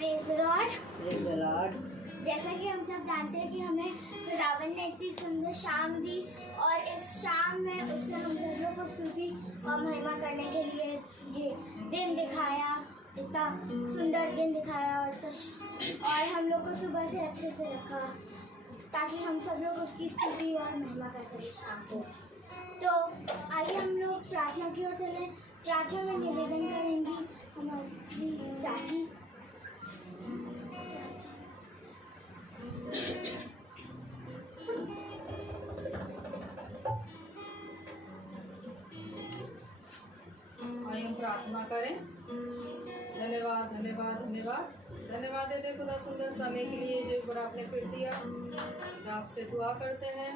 Praise the Lord. Praise the Lord. जैसा कि हम सब जानते हैं कि हमें खुदावन ने इतनी सुंदर शाम दी और इस शाम में उसने हम सब को स्तुति और महिमा करने के लिए ये दिन दिखाया, इतना सुंदर दिन दिखाया और हम लोग को सुबह से अच्छे से रखा ताकि हम सब लोग उसकी स्तुति और महिमा कर सकें शाम को। तो आइए हम लोग प्रार्थना की ओर चलें। प्रार्थना में निवेदन करेंगी हमारी चाची। आइए हम प्रार्थना करें। धन्यवाद धन्यवाद धन्यवाद धन्यवाद देते खुदा सुंदर समय के लिए जो बड़ा आपने फिर दिया। आपसे दुआ करते हैं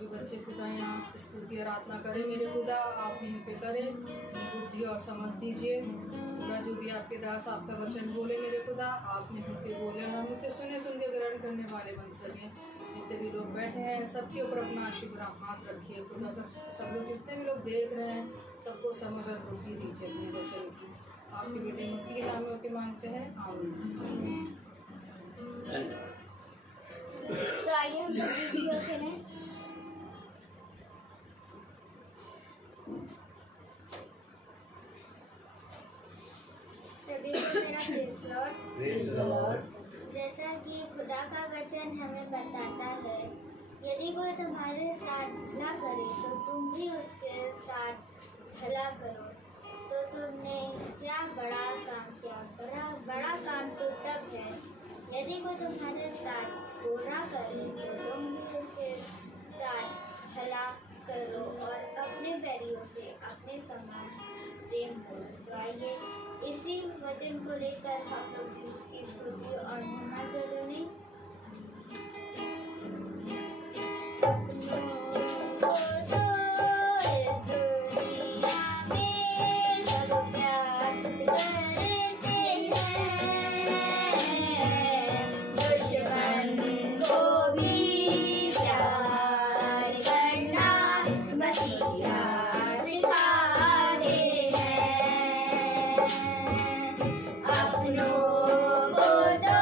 जो बच्चे खुदा यहाँ स्तुति आराधना करें, मेरे खुदा आप यहीं पे करें, बुद्धि और समझ दीजिए खुदा। जो भी आपके दास आपका वचन बोले मेरे खुदा आपने होके बोले और हम उसे सुने सुन के ग्रहण करने वाले बन सकें। जितने भी लोग बैठे हैं सबके ऊपर अपना आशीर्वाद हाथ रखिए खुदा। सब लोग जितने भी लोग देख रहे हैं सबको समझ और बुद्धि दीजिए अपने वचन की। आपके बेटे मसीह नाम में के मांगते हैं, आमीन। तो आइए हम लोग गीत की ओर चलें। सभी को मेरा प्रेज द लॉर्ड। जैसा कि खुदा का वचन हमें बताता है, यदि कोई तुम्हारे साथ भला करे तो तुम भी उसके साथ भला करो। तो तुमने क्या बड़ा काम किया। बड़ा काम तो तब है यदि कोई तुम्हारे साथ बुरा करे तो तुम भी उसके साथ भला करो और अपने बैरियों से अपने समान प्रेम करो। तो आइए इसी वचन को लेकर हम लोग इसकी स्तुति और महिमा करेंगे। अपनों को तो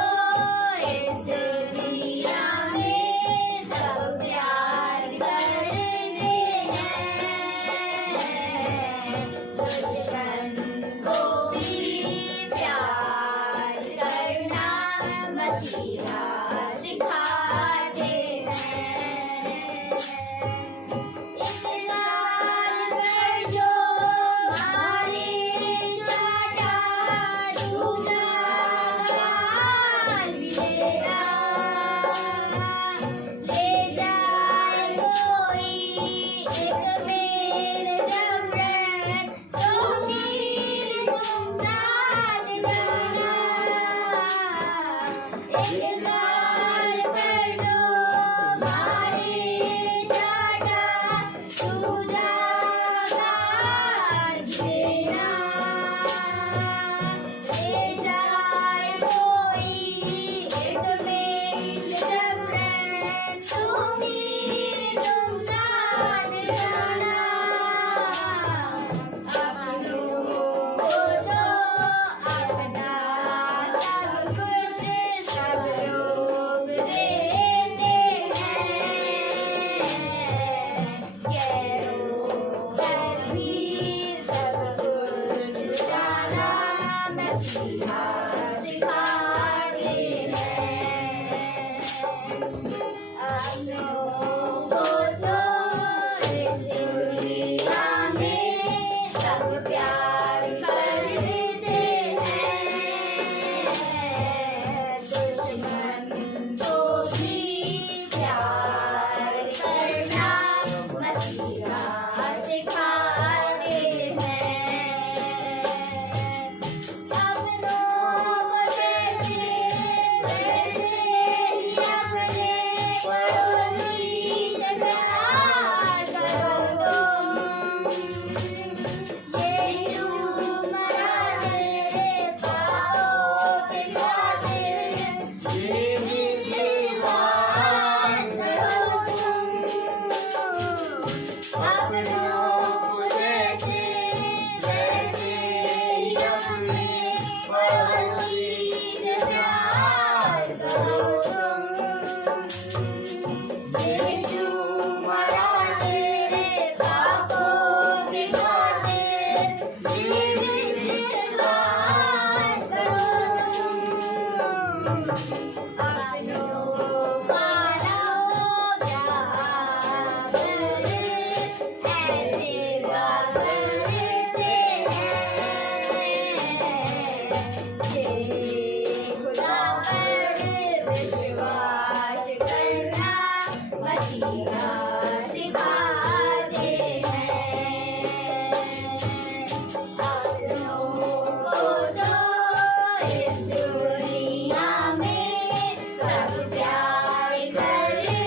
इस दुनिया में सब प्यार करते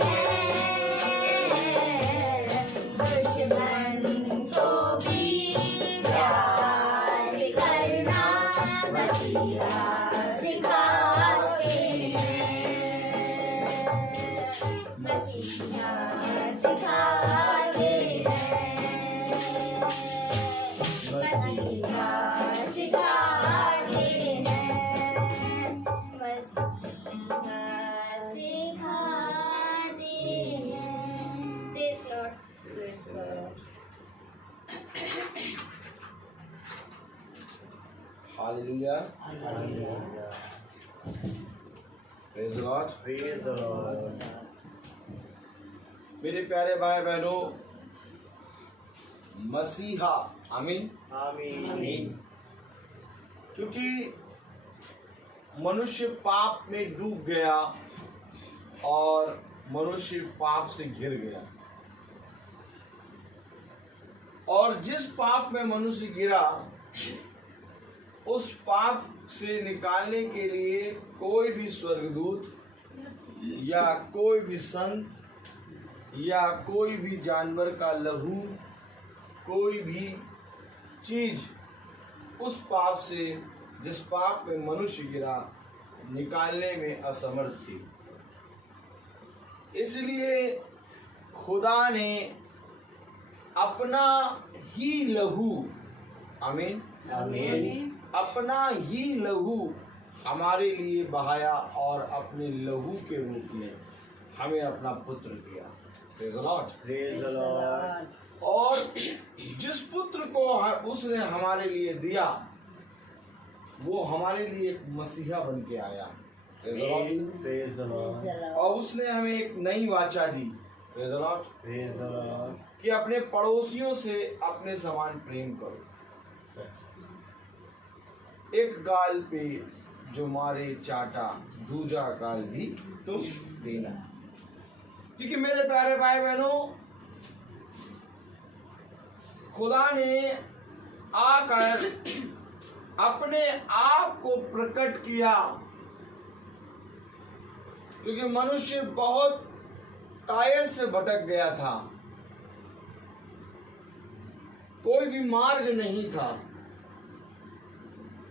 हैं, दुश्मन को भी प्यार करना मसीहा सिखाते हैं, मसीहा सिखाते हैं, मसीहा सिखाते हैं, मसीहा सिखाते हैं। Praise Lord. Hallelujah. Praise the Lord. Praise the Lord. मेरे प्यारे भाई बहनों, मसीहा, आमीन। Amen. क्योंकि मनुष्य पाप में डूब गया और मनुष्य पाप से घिर गया, और जिस पाप में मनुष्य गिरा उस पाप से निकालने के लिए कोई भी स्वर्गदूत या कोई भी संत या कोई भी जानवर का लहू, कोई भी चीज उस पाप से, जिस पाप में मनुष्य गिरा, निकालने में असमर्थ थी। इसलिए खुदा ने अपना ही लहू, आमीन, Amen. अपना ही लहू हमारे लिए बहाया और अपने लहू के रूप में हमें अपना पुत्र दिया। Praise the Lord. Praise the Lord. और जिस पुत्र को उसने हमारे लिए दिया वो हमारे लिए एक मसीहा बन के आया। Praise the Lord. Praise the Lord. और उसने हमें एक नई वाचा दी। Praise the Lord. Praise the Lord. कि अपने पड़ोसियों से अपने समान प्रेम करो। एक गाल पे जो मारे चाटा, दूजा गाल भी तुम देना। क्योंकि मेरे प्यारे भाई बहनों, खुदा ने आकर अपने आप को प्रकट किया, क्योंकि मनुष्य बहुत कायर से भटक गया था, कोई भी मार्ग नहीं था,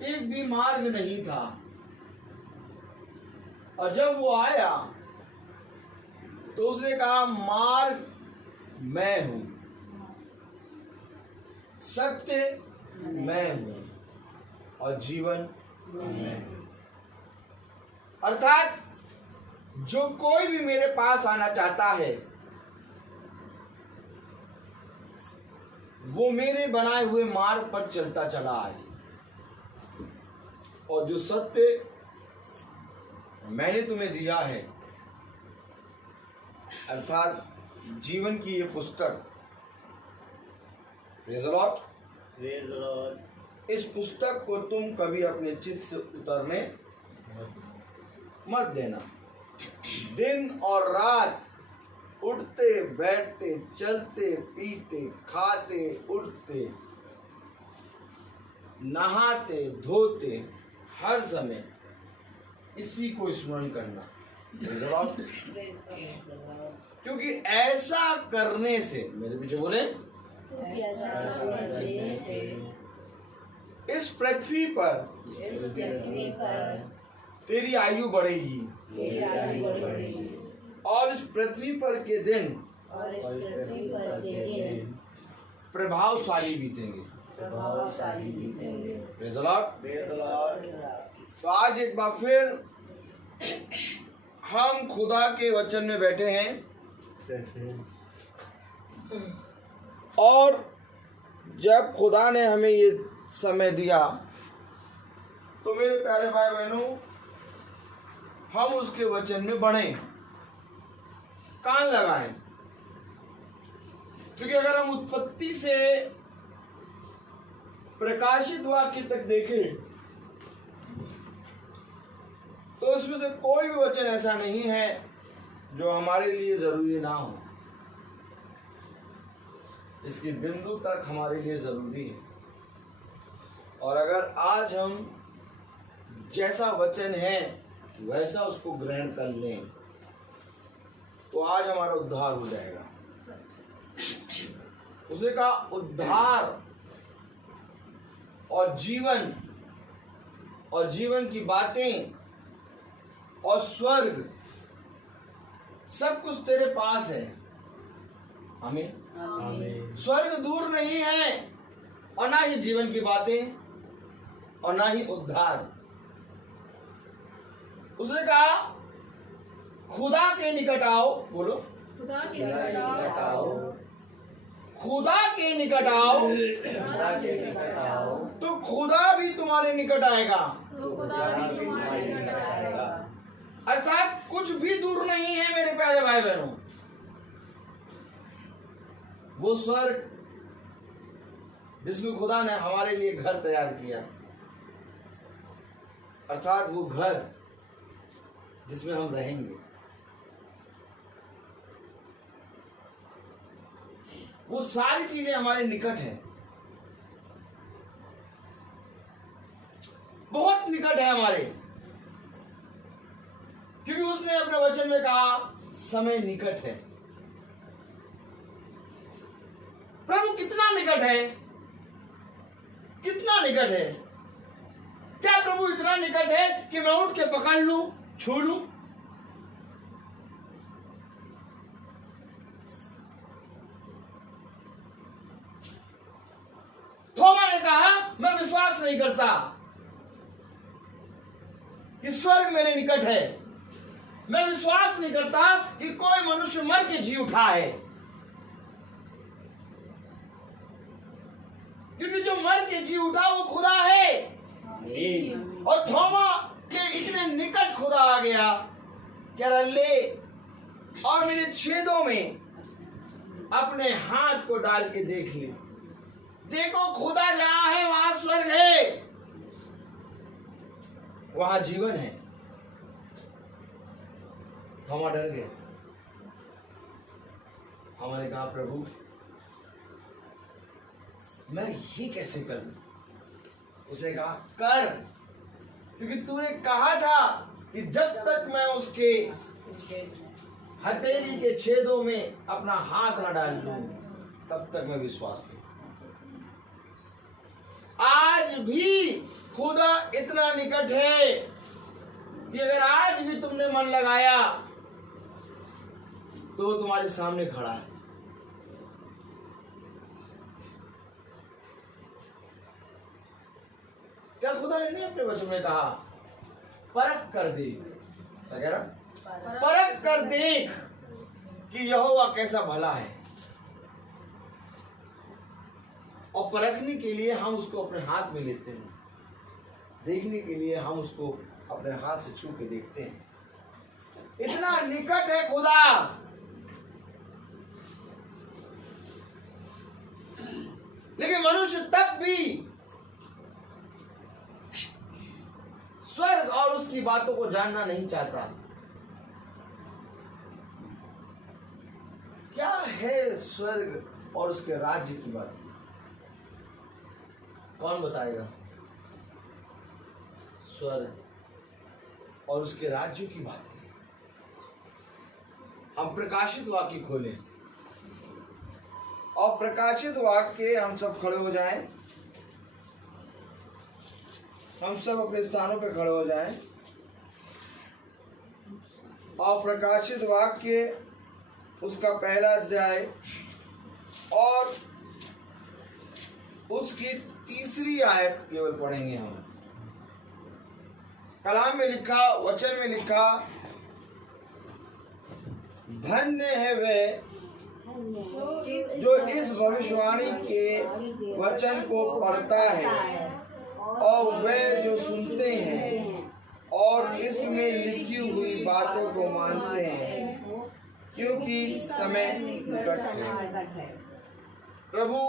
एक भी मार्ग नहीं था। और जब वो आया तो उसने कहा, मार्ग मैं हूं, सत्य मैं हूं और जीवन मैं हूं। अर्थात जो कोई भी मेरे पास आना चाहता है वो मेरे बनाए हुए मार्ग पर चलता चला आए, और जो सत्य मैंने तुम्हें दिया है, अर्थात जीवन की ये पुस्तक, praise the Lord, Praise the Lord. इस पुस्तक को तुम कभी अपने चित्त से उतरने मत देना। दिन और रात उठते बैठते, चलते पीते, खाते उठते, नहाते धोते, हर समय इसी को स्मरण करना। क्योंकि ऐसा करने से, मेरे पीछे बोले, इस पृथ्वी पर तेरी आयु बढ़ेगी और इस पृथ्वी पर के दिन प्रभावशाली बीतेंगे। Praise the Lord. Praise the Lord. तो आज एक बार फिर हम खुदा के वचन में बैठे हैं, और जब खुदा ने हमें ये समय दिया तो मेरे प्यारे भाई बहनों, हम उसके वचन में बढ़ें, कान लगाएं। क्योंकि अगर हम उत्पत्ति से प्रकाशित वाक्य तक देखें तो उसमें से कोई भी वचन ऐसा नहीं है जो हमारे लिए जरूरी ना हो। इसकी बिंदु तक हमारे लिए जरूरी है। और अगर आज हम जैसा वचन है वैसा उसको ग्रहण कर लें तो आज हमारा उद्धार हो जाएगा। उसने कहा उद्धार और जीवन की बातें और स्वर्ग सब कुछ तेरे पास है। आमीन। आमीन। स्वर्ग दूर नहीं है और ना ही जीवन की बातें और ना ही उद्धार। उसने कहा खुदा के निकट आओ। बोलो खुदा के निकट आओ। खुदा के निकट आओ खुदा के निकट आओ तो खुदा भी तुम्हारे निकट आएगा। तो खुदा भी तुम्हारे निकट आएगा। अर्थात कुछ भी दूर नहीं है मेरे प्यारे भाई बहनों। वो स्वर्ग जिसमें खुदा ने हमारे लिए घर तैयार किया, अर्थात वो घर जिसमें हम रहेंगे, वो सारी चीजें हमारे निकट हैं, बहुत निकट है हमारे। क्योंकि उसने अपने वचन में कहा समय निकट है। प्रभु कितना निकट है, कितना निकट है। क्या प्रभु इतना निकट है कि मैं उठ के पकड़ लूं, छू लूं? थोमा ने कहा मैं विश्वास नहीं करता कि स्वर्ग मेरे निकट है। मैं विश्वास नहीं करता कि कोई मनुष्य मर के जी उठा है, क्योंकि जो मर के जी उठा वो खुदा है। आमीन। और थोमा के इतने निकट खुदा आ गया, कह रहा ले और मेरे छेदों में अपने हाथ को डाल के देख ले। देखो खुदा जहां है वहां स्वर्ग है, वहां जीवन है। थोमा डर गया। हमारे कहा प्रभु मैं ये कैसे करूं? उसने कहा कर, क्योंकि तूने कहा था कि जब तक मैं उसके हथेली के छेदों में अपना हाथ न डाल दूं तब तक मैं विश्वास नहीं। आज भी खुदा इतना निकट है कि अगर आज भी तुमने मन लगाया तो वो तुम्हारे सामने खड़ा है। क्या खुदा ने नहीं अपने वचन में कहा परख कर देख? क्या कह रहा? परख कर देख कि यहोवा कैसा भला है। और परखने के लिए हम उसको अपने हाथ में लेते हैं, देखने के लिए हम उसको अपने हाथ से छू के देखते हैं। इतना निकट है खुदा। लेकिन मनुष्य तब भी स्वर्ग और उसकी बातों को जानना नहीं चाहता। क्या है स्वर्ग और उसके राज्य की बात? कौन बताएगा? स्वर्ग और उसके राज्य की बातें हम प्रकाशित वाक्य खोलें और प्रकाशित वाक्य हम सब खड़े हो जाएं। हम सब अपने स्थानों पे खड़े हो जाएं और प्रकाशित वाक्य उसका पहला अध्याय और उसकी तीसरी आयत केवल पढ़ेंगे हम। कलाम में लिखा, वचन में लिखा, धन्य है वे जो इस भविष्यवाणी के वचन को पढ़ता है और वे जो सुनते हैं और इसमें लिखी हुई बातों को मानते हैं, क्योंकि समय निकट है। प्रभु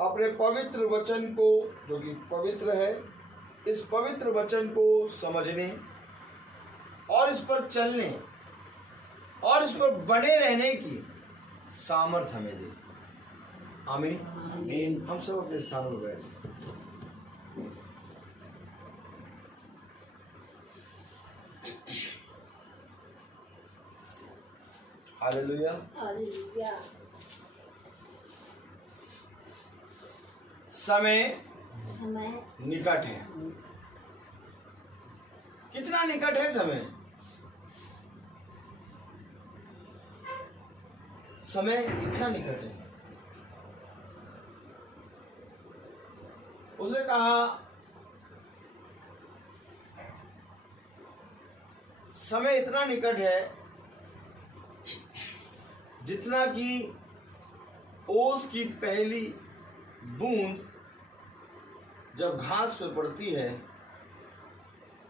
अपने पवित्र वचन को, जो कि पवित्र है, इस पवित्र वचन को समझने और इस पर चलने और इस पर बने रहने की सामर्थ हमें दे। आमीन। आमीन। हम सब अपने स्थानों पर बैठे। हालेलुया। हालेलुया। समय समय निकट है। कितना निकट है समय? समय कितना निकट है? उसने कहा समय इतना निकट है जितना कि ओस की पहली बूंद जब घास पर पड़ती है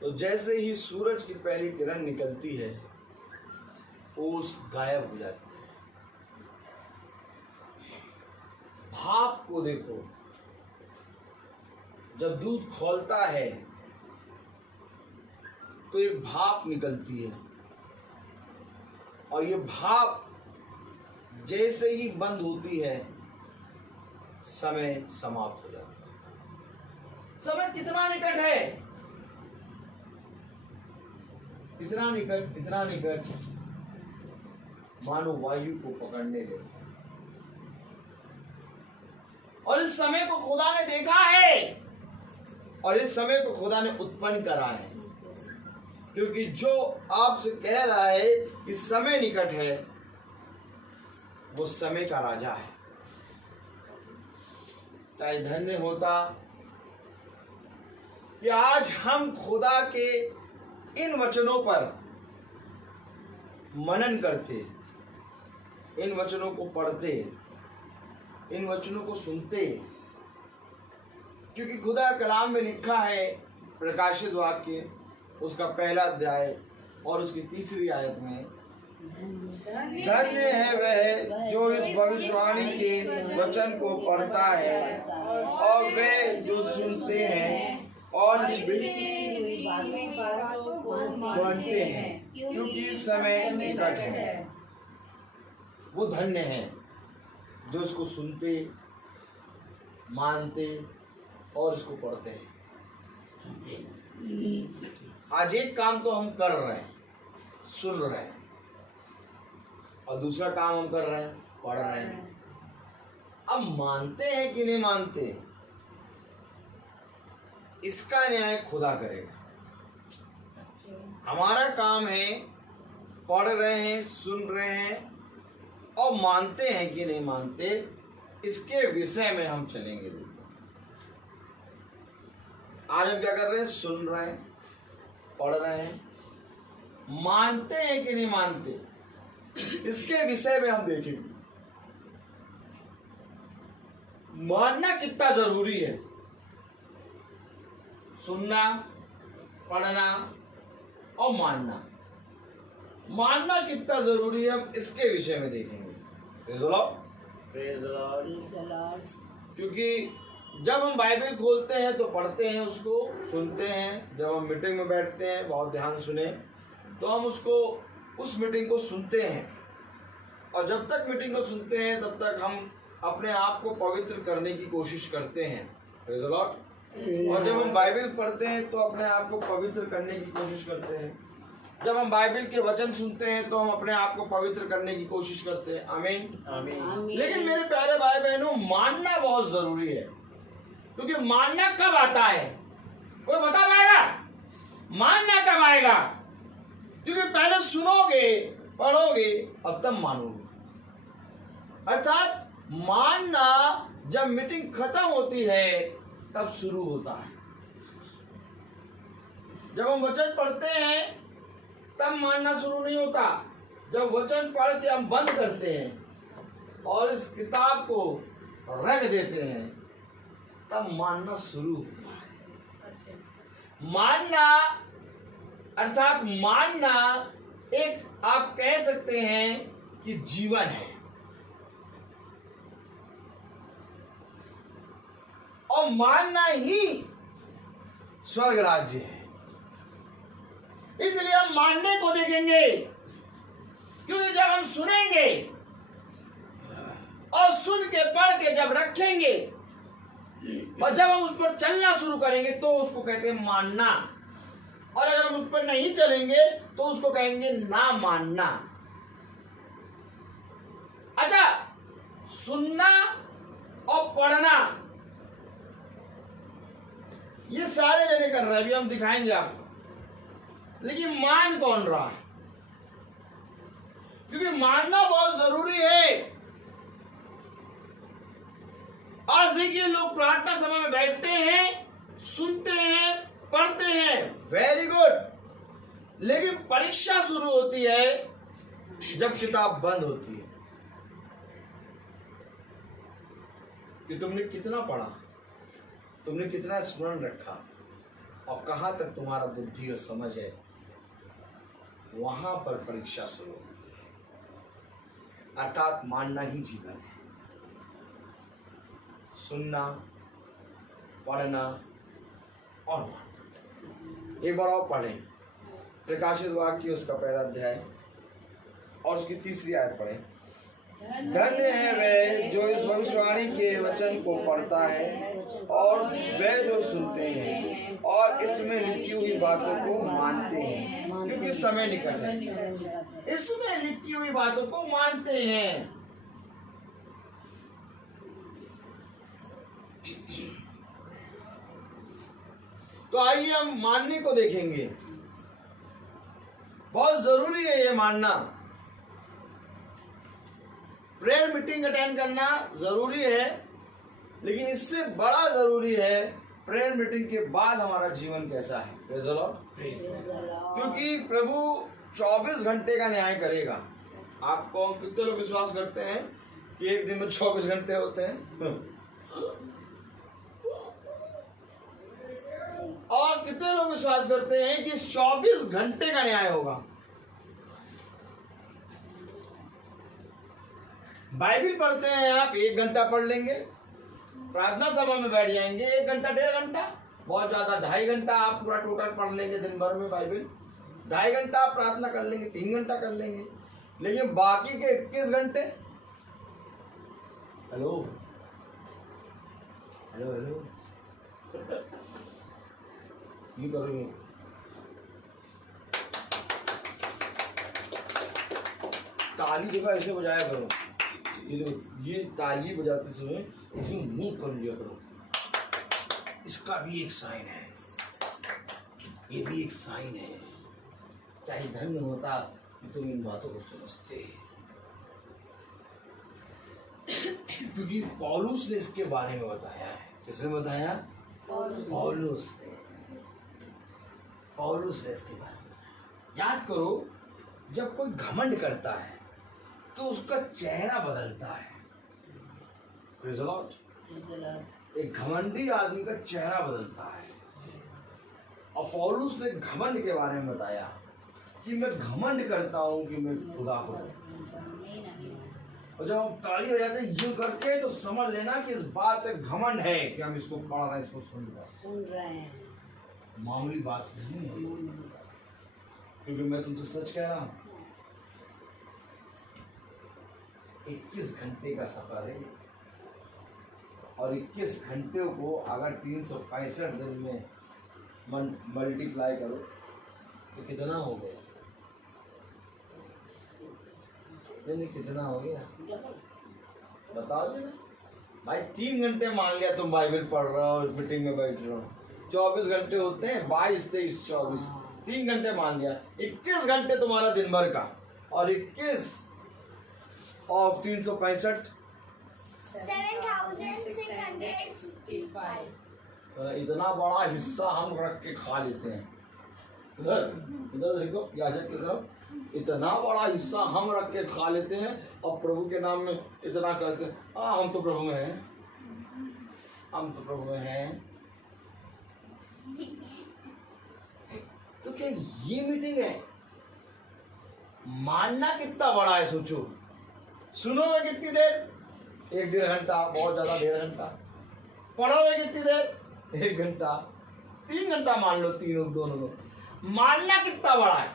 तो जैसे ही सूरज की पहली किरण निकलती है ओस गायब हो जाती है। भाप को देखो, जब दूध खौलता है तो एक भाप निकलती है और ये भाप जैसे ही बंद होती है समय समाप्त हो जाता है। समय कितना निकट है? इतना निकट, इतना निकट, मानो वायु को पकड़ने जैसा। और इस समय को खुदा ने देखा है और इस समय को खुदा ने उत्पन्न करा है, क्योंकि जो आपसे कह रहा है कि समय निकट है वो समय का राजा है। चाहे धन्य होता कि आज हम खुदा के इन वचनों पर मनन करते, इन वचनों को पढ़ते, इन वचनों को सुनते, क्योंकि खुदा कलाम में लिखा है प्रकाशित वाक्य उसका पहला अध्याय और उसकी तीसरी आयत में, धन्य है वह जो इस भविष्यवाणी के वचन को पढ़ता है और वे जो सुनते हैं और इस बढ़ते हैं, क्योंकि समय निकट है। वो धन्य है जो इसको सुनते, मानते और इसको पढ़ते हैं। आज एक काम तो हम कर रहे हैं, सुन रहे हैं, और दूसरा काम हम कर रहे हैं, पढ़ रहे हैं। अब मानते हैं कि नहीं मानते, इसका न्याय खुदा करेगा। हमारा काम है पढ़ रहे हैं, सुन रहे हैं और मानते हैं कि नहीं मानते, इसके विषय में हम चलेंगे। आज हम क्या कर रहे हैं? सुन रहे हैं, पढ़ रहे हैं, मानते हैं कि नहीं मानते, इसके विषय में हम देखेंगे। मानना कितना जरूरी है, सुनना, पढ़ना और मानना, मानना कितना जरूरी है, हम इसके विषय में देखेंगे। क्योंकि जब हम बाइबल खोलते हैं तो पढ़ते हैं, उसको सुनते हैं। जब हम मीटिंग में बैठते हैं, बहुत ध्यान सुने, तो हम उसको, उस मीटिंग को सुनते हैं। और जब तक मीटिंग को सुनते हैं तब तक हम अपने आप को पवित्र करने की कोशिश करते हैं। Praise the Lord. और जब हम बाइबल पढ़ते हैं तो अपने आप को पवित्र करने की कोशिश करते हैं। जब हम बाइबल के वचन सुनते हैं तो हम अपने आप को पवित्र करने की कोशिश करते हैं। आमीन, आमीन। लेकिन मेरे प्यारे भाई बहनों, मानना बहुत जरूरी है। क्योंकि मानना कब आता है, कोई बता पाएगा? मानना कब आएगा? क्योंकि पहले सुनोगे, पढ़ोगे, अब तब मानोगे। अर्थात मानना जब मीटिंग खत्म होती है तब शुरू होता है। जब हम वचन पढ़ते हैं तब मानना शुरू नहीं होता। जब वचन पढ़ के हम बंद करते हैं और इस किताब को रख देते हैं तब मानना शुरू होता है। मानना अर्थात मानना एक, आप कह सकते हैं कि जीवन है। और मानना ही स्वर्ग राज्य है। इसलिए हम मानने को देखेंगे, क्योंकि जब हम सुनेंगे और सुन के पढ़ के जब रखेंगे और जब हम उस पर चलना शुरू करेंगे तो उसको कहते हैं मानना। और अगर हम उस पर नहीं चलेंगे तो उसको कहेंगे ना मानना। अच्छा, सुनना और पढ़ना ये सारे जने कर रहे हैं, अभी हम दिखाएंगे आपको। लेकिन मान कौन रहा है? क्योंकि मानना बहुत जरूरी है। आज देखिए, लोग प्रार्थना सभा में बैठते हैं, सुनते हैं, पढ़ते हैं, वेरी गुड। लेकिन परीक्षा शुरू होती है जब किताब बंद होती है कि तुमने कितना पढ़ा, तुमने कितना स्मरण रखा और कहां तक तुम्हारा बुद्धि और समझ है। वहां पर परीक्षा शुरू होती है। अर्थात मानना ही जीवन है। सुनना, पढ़ना और मानना। एक बार और पढ़ें प्रकाशित वाक्य उसका पहला अध्याय और उसकी तीसरी आयत पढ़ें। धन्य है वह जो इस भविष्यवाणी के वचन को पढ़ता है और वे जो सुनते हैं और इसमें लिखी हुई बातों को मानते हैं, क्योंकि समय निकट है। इसमें लिखी हुई बातों को मानते हैं। तो आइए हम मानने को देखेंगे। बहुत जरूरी है ये मानना। प्रेयर मीटिंग अटेंड करना जरूरी है, लेकिन इससे बड़ा जरूरी है प्रेयर मीटिंग के बाद हमारा जीवन कैसा है। Praise the Lord. क्योंकि प्रभु 24 घंटे का न्याय करेगा। आपको कितने लोग विश्वास करते हैं कि एक दिन में 24 घंटे होते हैं? और कितने लोग विश्वास करते हैं कि 24 घंटे का न्याय होगा? बाइबिल पढ़ते हैं आप, 1 घंटा पढ़ लेंगे, प्रार्थना सभा में बैठ जाएंगे 1 घंटा 1.5 घंटा, बहुत ज्यादा 2.5 घंटा आप पूरा टोटल पढ़ लेंगे दिन भर में बाइबिल। 2.5 घंटा आप प्रार्थना कर लेंगे, 3 घंटा कर लेंगे। लेकिन बाकी के 21 घंटे, हेलो हेलो हेलो ये करो, ताली जगह ऐसे बजाया करो। ये ताली बजाते समय यूं मुंह कर लिया करो। इसका भी एक साइन है, ये भी एक साइन है। चाहे धन्य होता कि तुम इन बातों को समझते, क्योंकि पौलुस ने इसके बारे में बताया है। किसने बताया? पौलुस ने इसके बारे में बताया। याद करो, जब कोई घमंड करता है तो उसका चेहरा बदलता है। Praise the Lord. एक घमंडी आदमी का चेहरा बदलता है। और पौलुस ने घमंड के बारे में बताया कि मैं घमंड करता हूं कि मैं खुदा हूं। और जब हम ताली बजाते हैं यूं करके, तो समझ लेना कि इस बात पे घमंड है कि हम इसको पढ़ रहे हैं, इसको सुन रहे हैं। मामूली बात नहीं है, क्योंकि मैं तुमसे सच कह रहा हूं, 21 घंटे का सफर है। और 21 घंटे को अगर 365 दिन में मल्टीप्लाई करो तो कितना हो गया? नहीं, कितना हो गया बताओ जी भाई। 3 घंटे मान लिया तुम बाइबल पढ़ रहे हो, मीटिंग में बैठ रहे हो, 24 घंटे होते हैं, 22, 23, 24, 3 घंटे मान लिया। 21 घंटे तुम्हारा दिन भर का, और 21 और 365 7,665। इतना बड़ा हिस्सा हम रख के खा लेते हैं। इधर इधर देखो, याजक की तरफ, इतना बड़ा हिस्सा हम रख के खा लेते हैं और प्रभु के नाम में इतना करते हैं। हम तो प्रभु में हैं, हम तो प्रभु में हैं। तो क्या ये मीटिंग है? मानना कितना बड़ा है सोचो। सुनोगे कितनी देर? 1-1.5 घंटा, बहुत ज्यादा 1.5 घंटा। पढ़ोगे कितनी देर? 1 घंटा। 3 घंटा मान लो, तीनों दोनों लोग। मानना कितना बड़ा है?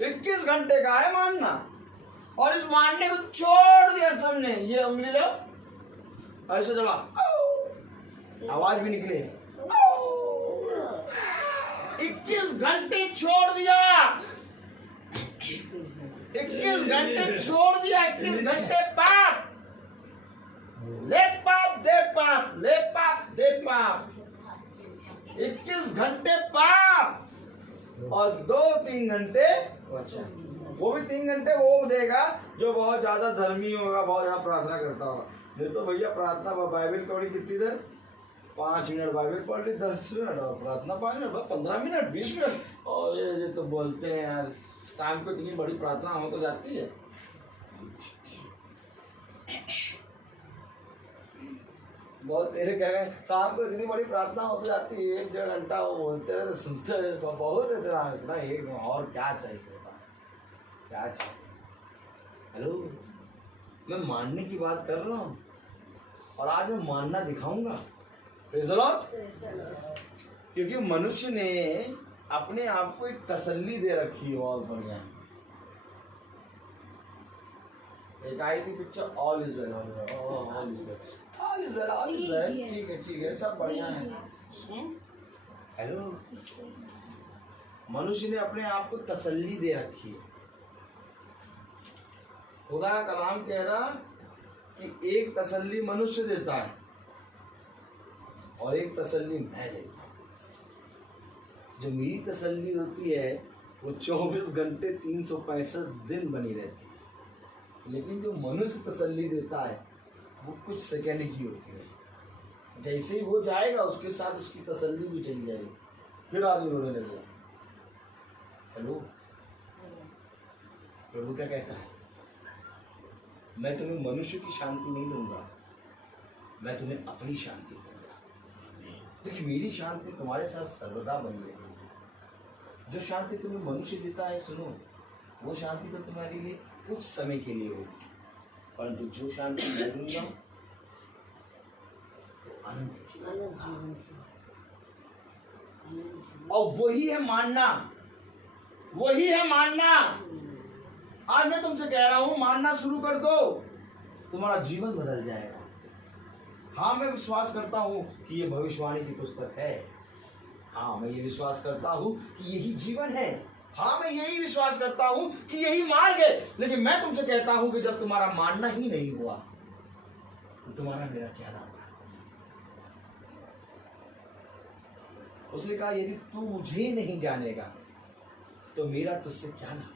21 घंटे का है मानना। और इस मानने को छोड़ दिया सबने। ये उंगली लो, ऐसे चला, आवाज भी निकले। 21 घंटे छोड़ दिया, 21 घंटे छोड़ दिया, 21 घंटे पाप, ले पाप दे पाप, ले पाप दे पाप, 21 घंटे पाप और 2-3 घंटे वचन। वो भी 3 घंटे वो देगा जो बहुत ज्यादा धर्मी होगा, बहुत ज्यादा प्रार्थना करता होगा। नहीं तो भैया प्रार्थना बाइबल पढ़ी कितनी देर, 5 मिनट बाइबल पढ़ ली, 10 मिनट और प्रार्थना 5 मिनट, 15 मिनट, 20 मिनट। और ये तो बोलते हैं यार शाम को इतनी बड़ी प्रार्थना हो तो जाती है। बहुत तेरे कह गए शाम को इतनी बड़ी प्रार्थना हो तो जाती है, 1-1.5 घंटा वो बोलते रहे सुनते रहे, बहुत है तेरा बेटा। एक और क्या चाहिए बेटा, क्या चाहिए? हेलो, मैं मानने की बात कर रहा हूँ और आज मैं मानना दिखाऊंगा। Praise the Lord. क्योंकि मनुष्य ने अपने आप को एक तसल्ली दे रखी है बहुत बढ़िया। एक आई थी picture all is well, all is well, all is well, all is well, ठीक है सब बढ़िया है। हेलो, मनुष्य ने अपने आप को तसल्ली दे रखी है। खुदा का कलाम कह रहा कि एक तसल्ली मनुष्य देता है और एक तसल्ली मैं देता हूँ। जो मेरी तसल्ली होती है वो 24 घंटे 365 दिन बनी रहती है, लेकिन जो मनुष्य तसल्ली देता है वो कुछ सेकंड की होती है। जैसे ही वो जाएगा उसके साथ उसकी तसल्ली भी चली जाएगी, फिर आदमी रोने लगेगा। हेलो, प्रभु क्या कहता है? मैं तुम्हें मनुष्य की शांति नहीं दूंगा, मैं तुम्हें अपनी शांति दूंगा। क्योंकि मेरी शांति तुम्हारे साथ सर्वदा बनी रहेगी। जो शांति तुम्हें मनुष्य देता है, सुनो, वो शांति तो तुम्हारे लिए कुछ समय के लिए होगी, परंतु जो शांति मैं दूंगा तो अनंत जीवन। और वही है मानना, वही है मानना। आज मैं तुमसे कह रहा हूं, मानना शुरू कर दो, तुम्हारा जीवन बदल जाएगा। हाँ, मैं विश्वास करता हूं कि ये भविष्यवाणी की पुस्तक है। हाँ, मैं ये विश्वास करता हूं कि यही जीवन है। हाँ, मैं यही विश्वास करता हूं कि यही मार्ग है। लेकिन मैं तुमसे कहता हूं कि जब तुम्हारा मानना ही नहीं हुआ तो तुम्हारा मेरा क्या नाम है? उसने कहा यदि तू मुझे नहीं जानेगा तो मेरा तुझसे क्या नाम?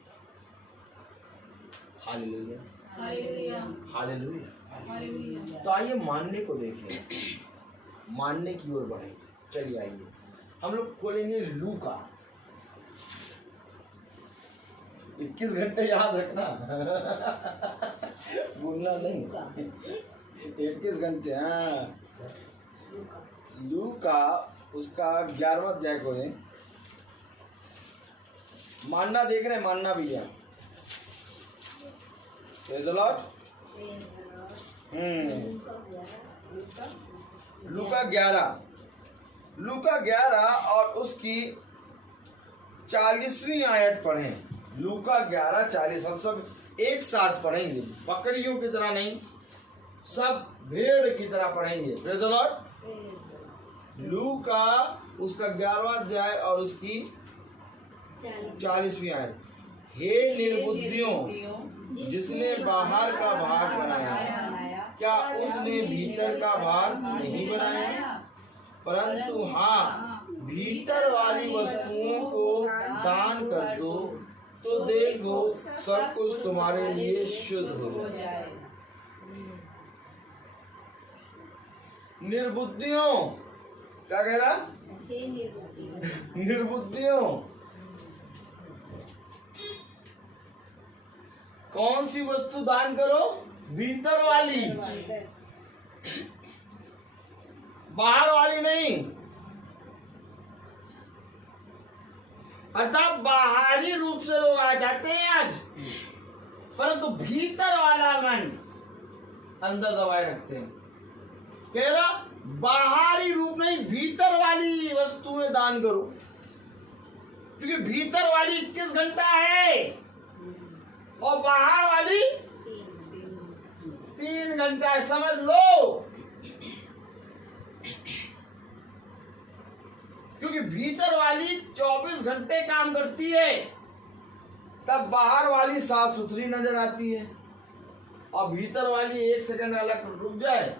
Hallelujah, hallelujah, hallelujah. हालेलुया। तो आइए मानने को देखें, मानने की ओर बढ़ेंगे। चलिए आइए हम लोग खोलेंगे लूका। 21 घंटे याद रखना, भूलना नहीं। 21 घंटे, हाँ। लूका उसका 11वां अध्याय खोलें। मानना देख रहे हैं, मानना भी है। Praise the Lord. लूका 11 और उसकी 40वीं आयत पढ़ें। लूका 11:40। हम सब एक साथ पढ़ेंगे, बकरियों की तरह नहीं, सब भेड़ की तरह पढ़ेंगे। Praise the Lord. लूका उसका 11वां अध्याय और उसकी 40वीं आयत। हे निर्बुद्धियों, जिसने बाहर का भाग बनाया, क्या उसने भीतर का भाग नहीं बनाया? परंतु हाँ, भीतर वाली वस्तुओं को दान कर दो तो देखो सब कुछ तुम्हारे लिए शुद्ध हो जाए। निर्बुद्धियों, क्या कह रहा? निर्बुद्धियों, कौन सी वस्तु दान करो? भीतर वाली, बाहर वाली नहीं। अर्थात बाहरी रूप से लोग आ जाते हैं आज, परंतु भीतर वाला मन अंदर दबाए रखते हैं। कह रहा बाहरी रूप नहीं, भीतर वाली वस्तुएं दान करो, क्योंकि भीतर वाली 21 घंटा है और बाहर वाली 3 घंटा है। समझ लो, क्योंकि भीतर वाली 24 घंटे काम करती है, तब बाहर वाली साफ सुथरी नजर आती है। और भीतर वाली 1 सेकंड अलग रुक जाए,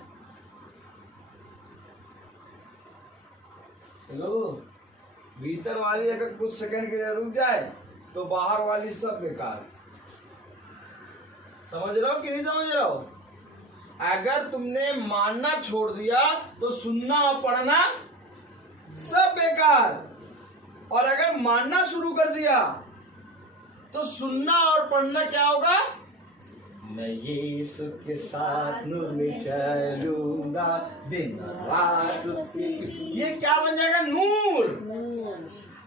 हेलो, भीतर वाली अगर कुछ सेकंड के लिए रुक जाए तो बाहर वाली सब बेकार। समझ रहे हो कि नहीं समझ रहे हो? अगर तुमने मानना छोड़ दिया तो सुनना और पढ़ना सब बेकार, और अगर मानना शुरू कर दिया तो सुनना और पढ़ना क्या होगा? मैं यीशु के साथ नूर में चलूंगा दिन रात उसकी, ये क्या बन जाएगा? नूर।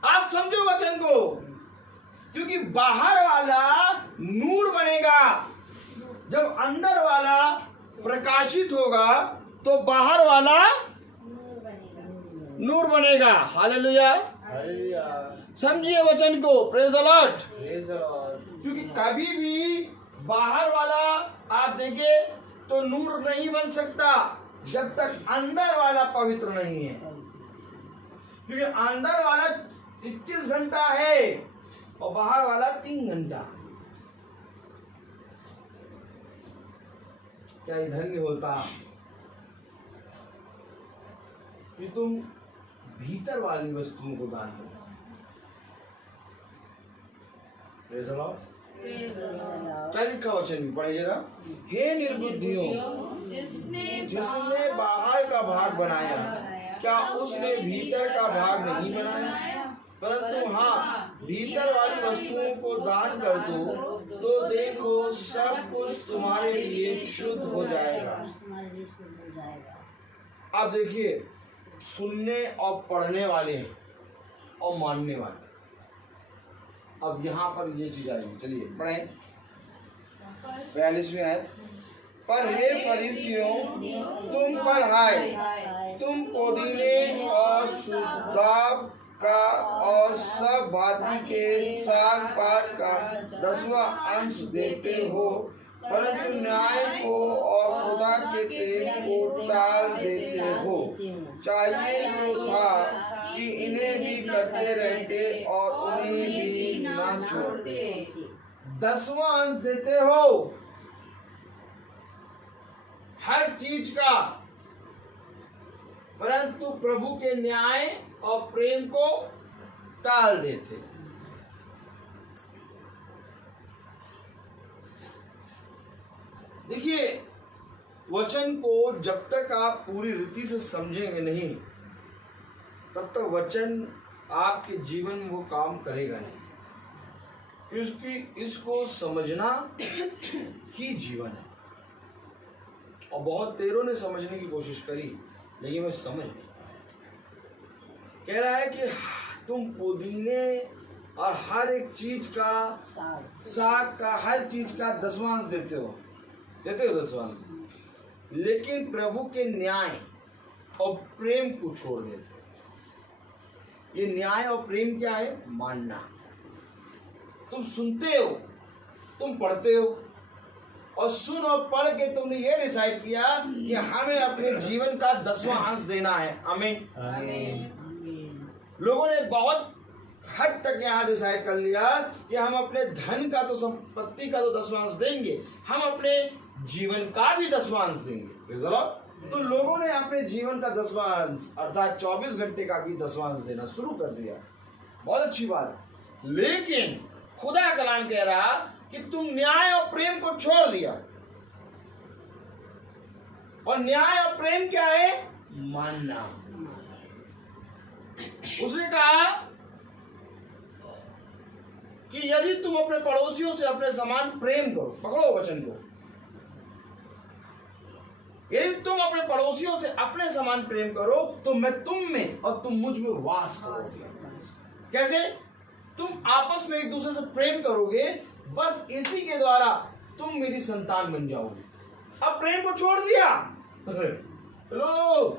आप समझो वचन को, क्योंकि बाहर वाला नूर बनेगा, जब अंदर वाला प्रकाशित होगा तो बाहर वाला नूर बनेगा। हालेलुया, समझिए वचन को। Praise the Lord. क्योंकि कभी भी बाहर वाला आप देखे तो नूर नहीं बन सकता जब तक अंदर वाला पवित्र नहीं है, क्योंकि अंदर वाला 21 घंटा है और बाहर वाला 3 घंटा। क्या ये धन्य होता कि तुम भीतर वाली वस्तुओं को दान करो। Praise the Lord. क्या लिखा वचन में पढ़िएगा? हे निर्बुद्धियों, जिसने बाहर का भाग बनाया, क्या उसने भीतर का भाग नहीं बनाया? परंतु हाँ, भीतर वाली वस्तुओं को दान कर दो तो देखो सब कुछ तुम्हारे लिए शुद्ध हो जाएगा। आप देखिए, सुनने और पढ़ने वाले हैं और मानने वाले। अब यहाँ पर ये चीज आएगी, चलिए पढ़ें 42वीं आयत। पर हे फरीसियों, तुम पर हाय, तुम पुदीने और सुदाब का और सब भांति के साग पात का 10वां अंश देते हो, परंतु न्याय को और खुदा के प्रेम को टाल देते हो। चाहिए तो था कि इन्हें भी करते रहते और उन्हें भी न छोड़ते। 10वां अंश देते हो हर चीज का, परंतु प्रभु के न्याय और प्रेम को टाल देते। देखिए, वचन को जब तक आप पूरी रीति से समझेंगे नहीं, तब तक वचन आपके जीवन में वो काम करेगा नहीं, क्योंकि इसको समझना ही जीवन है। और बहुत देरों ने समझने की कोशिश करी, लेकिन मैं समझ नहीं। कह रहा है कि तुम पुदीने और हर एक चीज का, साग का, हर चीज का 10वां अंश देते हो 10वां अंश, लेकिन प्रभु के न्याय और प्रेम को छोड़ देते हो। ये न्याय और प्रेम क्या है? मानना। तुम सुनते हो, तुम पढ़ते हो, और सुन और पढ़ के तुमने ये डिसाइड किया कि हमें अपने जीवन का 10वां अंश देना है। आमीन। लोगों ने बहुत हद तक यहाँ डिसाइड कर लिया कि हम अपने धन का तो, संपत्ति का तो 10वां अंश देंगे, हम अपने जीवन का भी 10वां अंश देंगे। तो लोगों ने अपने जीवन का 10वां अंश अर्थात 24 घंटे का भी 10वां अंश देना शुरू कर दिया। बहुत अच्छी बात। लेकिन खुदा का कलाम कह रहा कि तुम न्याय और प्रेम को छोड़ दिया। और न्याय और प्रेम क्या है? मानना। उसने कहा कि यदि तुम अपने पड़ोसियों से अपने समान प्रेम करो, पकड़ो वचन को, यदि तुम अपने पड़ोसियों से अपने समान प्रेम करो तो मैं तुम में और तुम मुझ में वास करोगे। कैसे? तुम आपस में एक दूसरे से प्रेम करोगे, बस इसी के द्वारा तुम मेरी संतान बन जाओगे। अब प्रेम को छोड़ दिया। हेलो,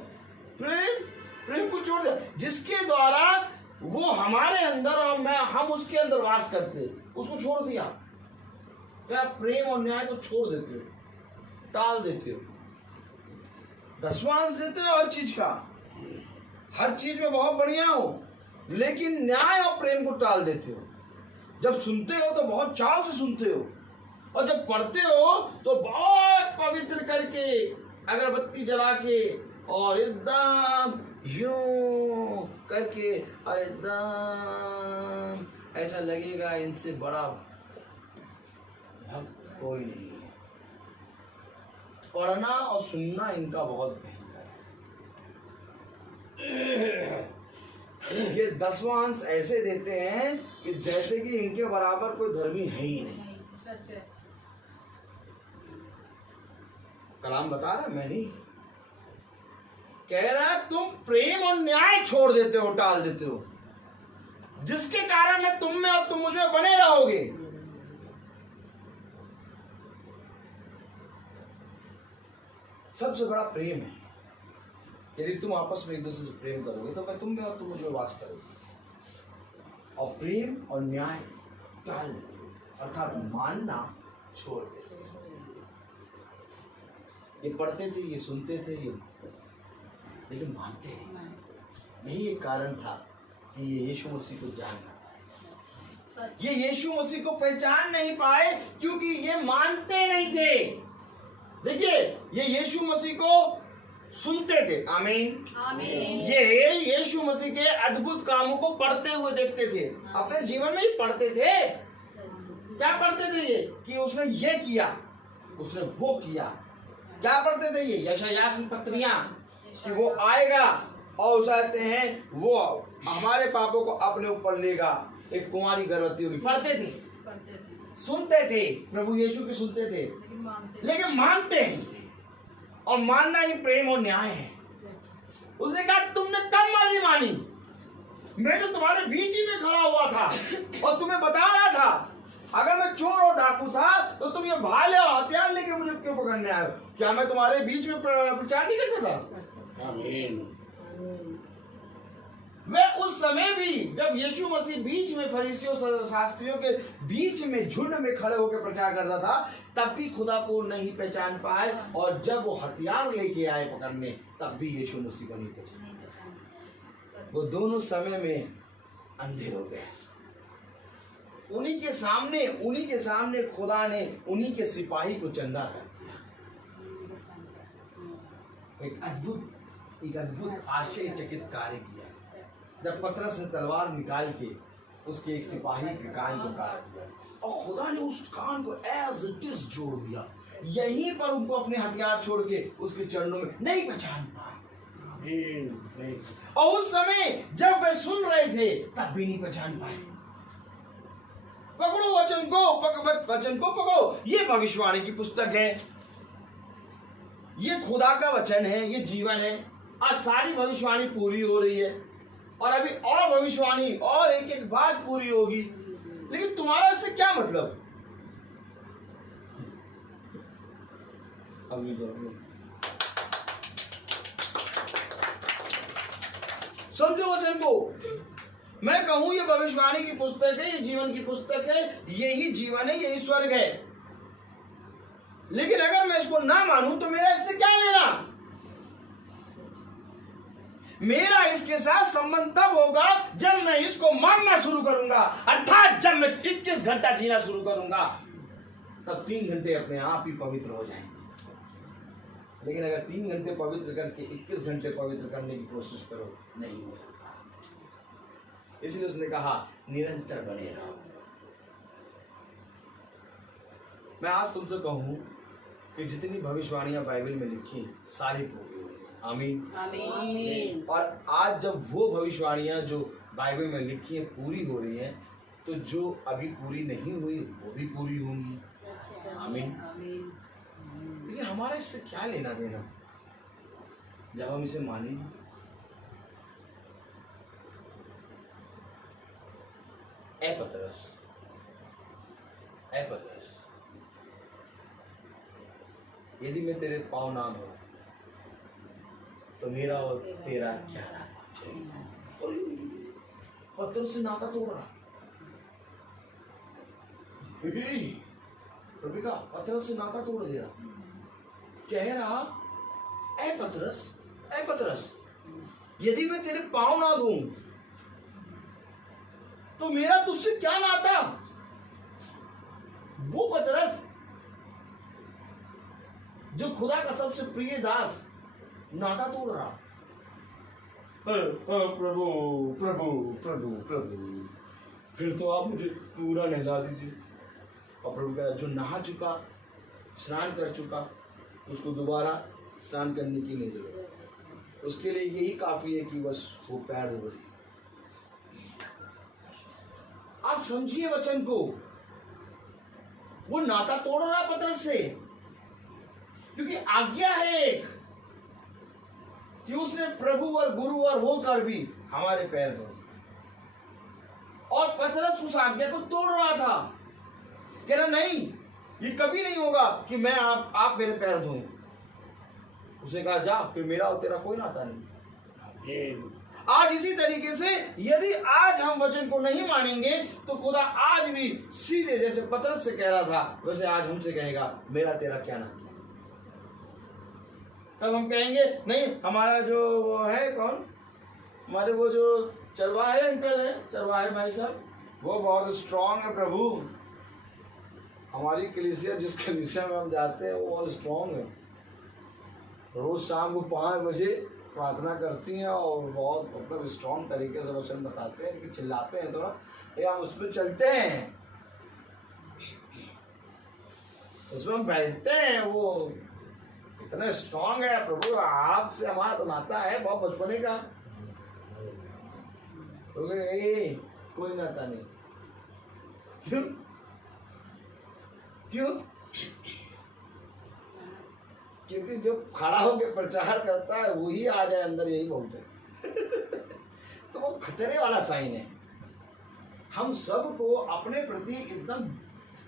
प्रेम को छोड़ दिया, जिसके द्वारा वो हमारे अंदर और हम उसके अंदर वास करते, उसको छोड़ दिया। क्या प्रेम और न्याय को छोड़ देते हो, टाल देते हो, 10वां अंश देते हो हर चीज का, हर चीज में बहुत बढ़िया हो, लेकिन न्याय और प्रेम को टाल देते हो। जब सुनते हो तो बहुत चाव से सुनते हो, और जब पढ़ते हो तो बहुत पवित्र करके, अगरबत्ती जला के, और एकदम यूं करके, और एकदम ऐसा लगेगा इनसे बड़ा भक्त कोई नहीं है। पढ़ना और सुनना इनका बहुत भयंकर है। ये 10वां अंश ऐसे देते हैं कि जैसे कि इनके बराबर कोई धर्मी है ही नहीं। सच है। कलाम बता रहा, मैं नहीं कह रहा। तुम प्रेम और न्याय छोड़ देते हो, टाल देते हो, जिसके कारण मैं तुम में और तुम मुझ में बने रहोगे। सबसे बड़ा प्रेम है। यदि तुम आपस में एक दूसरे से प्रेम करोगे तो मैं तुम में और तुम मुझ में वास करोगे। और प्रेम और न्याय टाल देते हो, अर्थात मानना छोड़ देते। ये पढ़ते थे, ये सुनते थे, ये लेकिन मानते नहीं। यही एक कारण था कि ये यीशु मसीह को जान ना पाए। ये यीशु मसीह को पहचान नहीं पाए क्योंकि ये मानते नहीं थे। देखिए, ये यीशु मसीह को सुनते थे, आमीन, आमीन। ये यीशु मसीह के अद्भुत कामों को पढ़ते हुए देखते थे, अपने जीवन में ही पढ़ते थे। क्या पढ़ते थे ये? कि उसने ये किया, उसने वो किया। क्या पढ़ते थे ये? यशायाह की पत्रियां, कि वो आएगा और कहते हैं वो हमारे पापों को अपने ऊपर लेगा, एक कुंवारी गर्भवती होगी। पढ़ते थे, सुनते थे, प्रभु यीशु की सुनते थे, लेकिन मानते नहीं थे। और मानना ही प्रेम और न्याय है। उसने कहा तुमने कब मानी मानी? मैं तो तुम्हारे बीच ही में खड़ा हुआ था और तुम्हें बता रहा था, अगर मैं चोर और डाकू था तो तुम ये भाले और हथियार लेके मुझे क्यों पकड़ने आए? क्या मैं तुम्हारे बीच में प्रचार नहीं करता था? आमीन। मैं उस समय भी जब यीशु मसीह बीच में फरीसियों शास्त्रियों के बीच में झुंड में खड़े होकर प्रचार करता था, तब भी खुदा को नहीं पहचान पाए। और जब वो हथियार लेके आए पकड़ने, तब भी यीशु मसीह को नहीं पहचान। वो दोनों समय में अंधे हो गए। उन्हीं के सामने खुदा ने उन्हीं के सिपाही को चंदा कर दिया। एक अद्भुत आश्चर्यचकित कार्य किया जब पतरस ने तलवार निकाल के उसके एक सिपाही के कान को काट दिया, और खुदा ने उस कान को एज इट इज जोड़ दिया। यहीं पर उनको अपने हथियार छोड़ के उसके चरणों में नहीं पहचान पाए। और उस समय जब वे सुन रहे थे तब भी नहीं पहचान पाए। पकड़ो वचन को पकड़ो। ये भविष्यवाणी की पुस्तक है, ये खुदा का वचन है, ये जीवन है। आज सारी भविष्यवाणी पूरी हो रही है और अभी और भविष्यवाणी और एक एक बात पूरी होगी, लेकिन तुम्हारा इससे क्या मतलब? अभी समझो वचन को। मैं कहूं ये भविष्यवाणी की पुस्तक है, ये जीवन की पुस्तक है, यही जीवन है, यही स्वर्ग है। लेकिन अगर मैं इसको ना मानूं तो मेरा इससे क्या लेना? मेरा इसके साथ संबंध तब होगा जब मैं इसको मानना शुरू करूंगा, अर्थात जब मैं 21 घंटा जीना शुरू करूंगा, तब 3 घंटे अपने आप ही पवित्र हो जाएंगे। लेकिन अगर 3 घंटे पवित्र करके 21 घंटे पवित्र करने की कोशिश करो, नहीं हो सकता। इसलिए उसने कहा निरंतर बने रहो। मैं आज तुमसे कहूं कि जितनी भविष्यवाणियां बाइबल में लिखी सारी पूरी हुई। आमीन, आमीन। और आज जब वो भविष्यवाणियां जो बाइबल में लिखी हैं पूरी हो रही हैं, तो जो अभी पूरी नहीं हुई वो भी पूरी होंगी। आमीन, आमीन। लेकिन हमारा इससे क्या लेना देना जब हम इसे मानेंगे? ए पतरस, यदि मैं तेरे पाँव ना धो तो मेरा और तेरा क्या नाता? पतरस से नाता तोड़ रहा। प्रभु का पतरस से नाता तोड़ दे रहा, कह रहा ए पतरस, यदि मैं तेरे पाँव ना धोऊं तो मेरा तुझसे क्या नाता? वो पतरस जो खुदा का सबसे प्रिय दास नाता तोड़ रहा। प्रभु प्रभु प्रभु प्रभु, फिर तो आप मुझे पूरा नहला दीजिए। और प्रभु कह जो नहा चुका, स्नान कर चुका, उसको दोबारा स्नान करने की नहीं जरूरत। उसके लिए यही काफी है कि बस वो पैर धो दे। आप समझिए वचन को, वो नाता तोड़ रहा है पतरस से, क्योंकि आज्ञा है एक कि उसने प्रभु और गुरु और होकर भी हमारे पैर धोए, और पतरस उस आज्ञा को तोड़ रहा था। कह रहा नहीं, ये कभी नहीं होगा कि मैं आप मेरे पैर धोएं। उसे कहा जा, फिर मेरा और तेरा कोई नाता नहीं। आज इसी तरीके से यदि आज हम वचन को नहीं मानेंगे तो खुदा आज भी सीधे जैसे पतरस से कह रहा था वैसे आज हमसे कहेगा मेरा तेरा क्या नाता। तब हम कहेंगे नहीं, हमारा जो वो है कौन, हमारे वो जो चरवाहे अंकल है, चरवाहे भाई साहब, वो बहुत स्ट्रांग है प्रभु। हमारी कलीसिया, जिस कलीसिया में हम जाते हैं वो बहुत स्ट्रांग है। रोज शाम को 5 बजे प्रार्थना करती हैं और बहुत मतलब स्ट्रांग तरीके से वचन बताते हैं कि चिल्लाते हैं थोड़ा, या हम उस पर चलते हैं, उसमें हम बैठते हैं। वो इतना स्ट्रांग है प्रभु, आपसे हमारा तो नाता है बहुत बचपने का। तो कोई नाता नहीं। क्यों क्यों? क्योंकि जो खड़ा होकर प्रचार करता है वही आ जाए अंदर, यही बोलते हैं। तो वो खतरे वाला साइन है। हम सबको अपने प्रति एकदम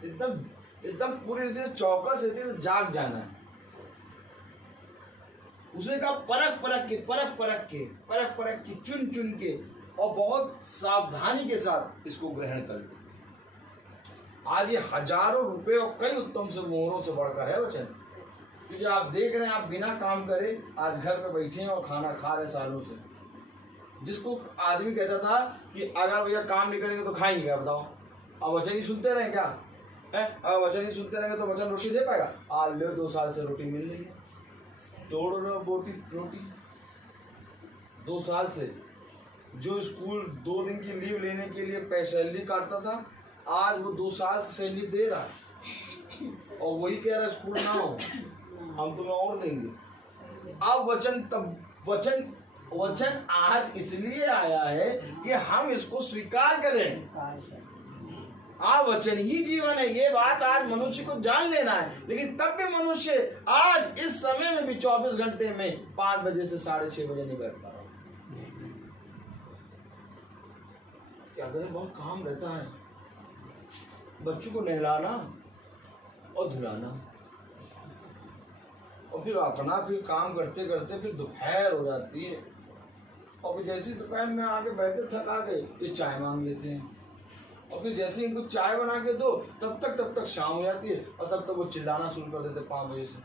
एकदम एकदम पूरी रीति से चौकस रहते से जाग जाना है। उसने कहा परख के चुन के और बहुत सावधानी के साथ इसको ग्रहण कर लो। आज ये हजारों रुपए और कई उत्तम से मोहरों से बढ़कर है वचन। क्योंकि आप देख रहे हैं, आप बिना काम करे आज घर पे बैठे हैं और खाना खा रहे सालों से। जिसको आदमी कहता था कि अगर भैया काम नहीं करेंगे तो खाएंगे क्या, बताओ। अब वचन ही सुनते रहे क्या है? अब वचन ही सुनते रहेंगे तो वचन रोटी दे पाएगा? आज ले 2 साल से रोटी मिल रही है, तोड़ रहे हो रोटी 2 साल से। जो स्कूल 2 दिन की लीव लेने के लिए सैलरी काटता था, आज वो 2 साल से सैलरी दे रहा है और वही कह रहा है स्कूल ना हो, हम तुम्हें और देंगे। अब वचन आज इसलिए आया है कि हम इसको स्वीकार करें। आज वचन ही जीवन है, ये बात आज मनुष्य को जान लेना है। लेकिन तब भी मनुष्य आज इस समय में भी 24 घंटे में 5 बजे से 6:30 बजे नहीं बैठ पा रहा। क्या करें, बहुत काम रहता है। बच्चों को नहलाना और धुलाना, और फिर अपना फिर काम करते करते फिर दोपहर हो जाती है। और फिर जैसे दोपहर में आके बैठे थका गए, ये चाय मांग लेते हैं। और फिर जैसे इनको चाय बना के दो तब तक शाम हो जाती है, और तब तक वो चिल्लाना शुरू कर देते 5 बजे से।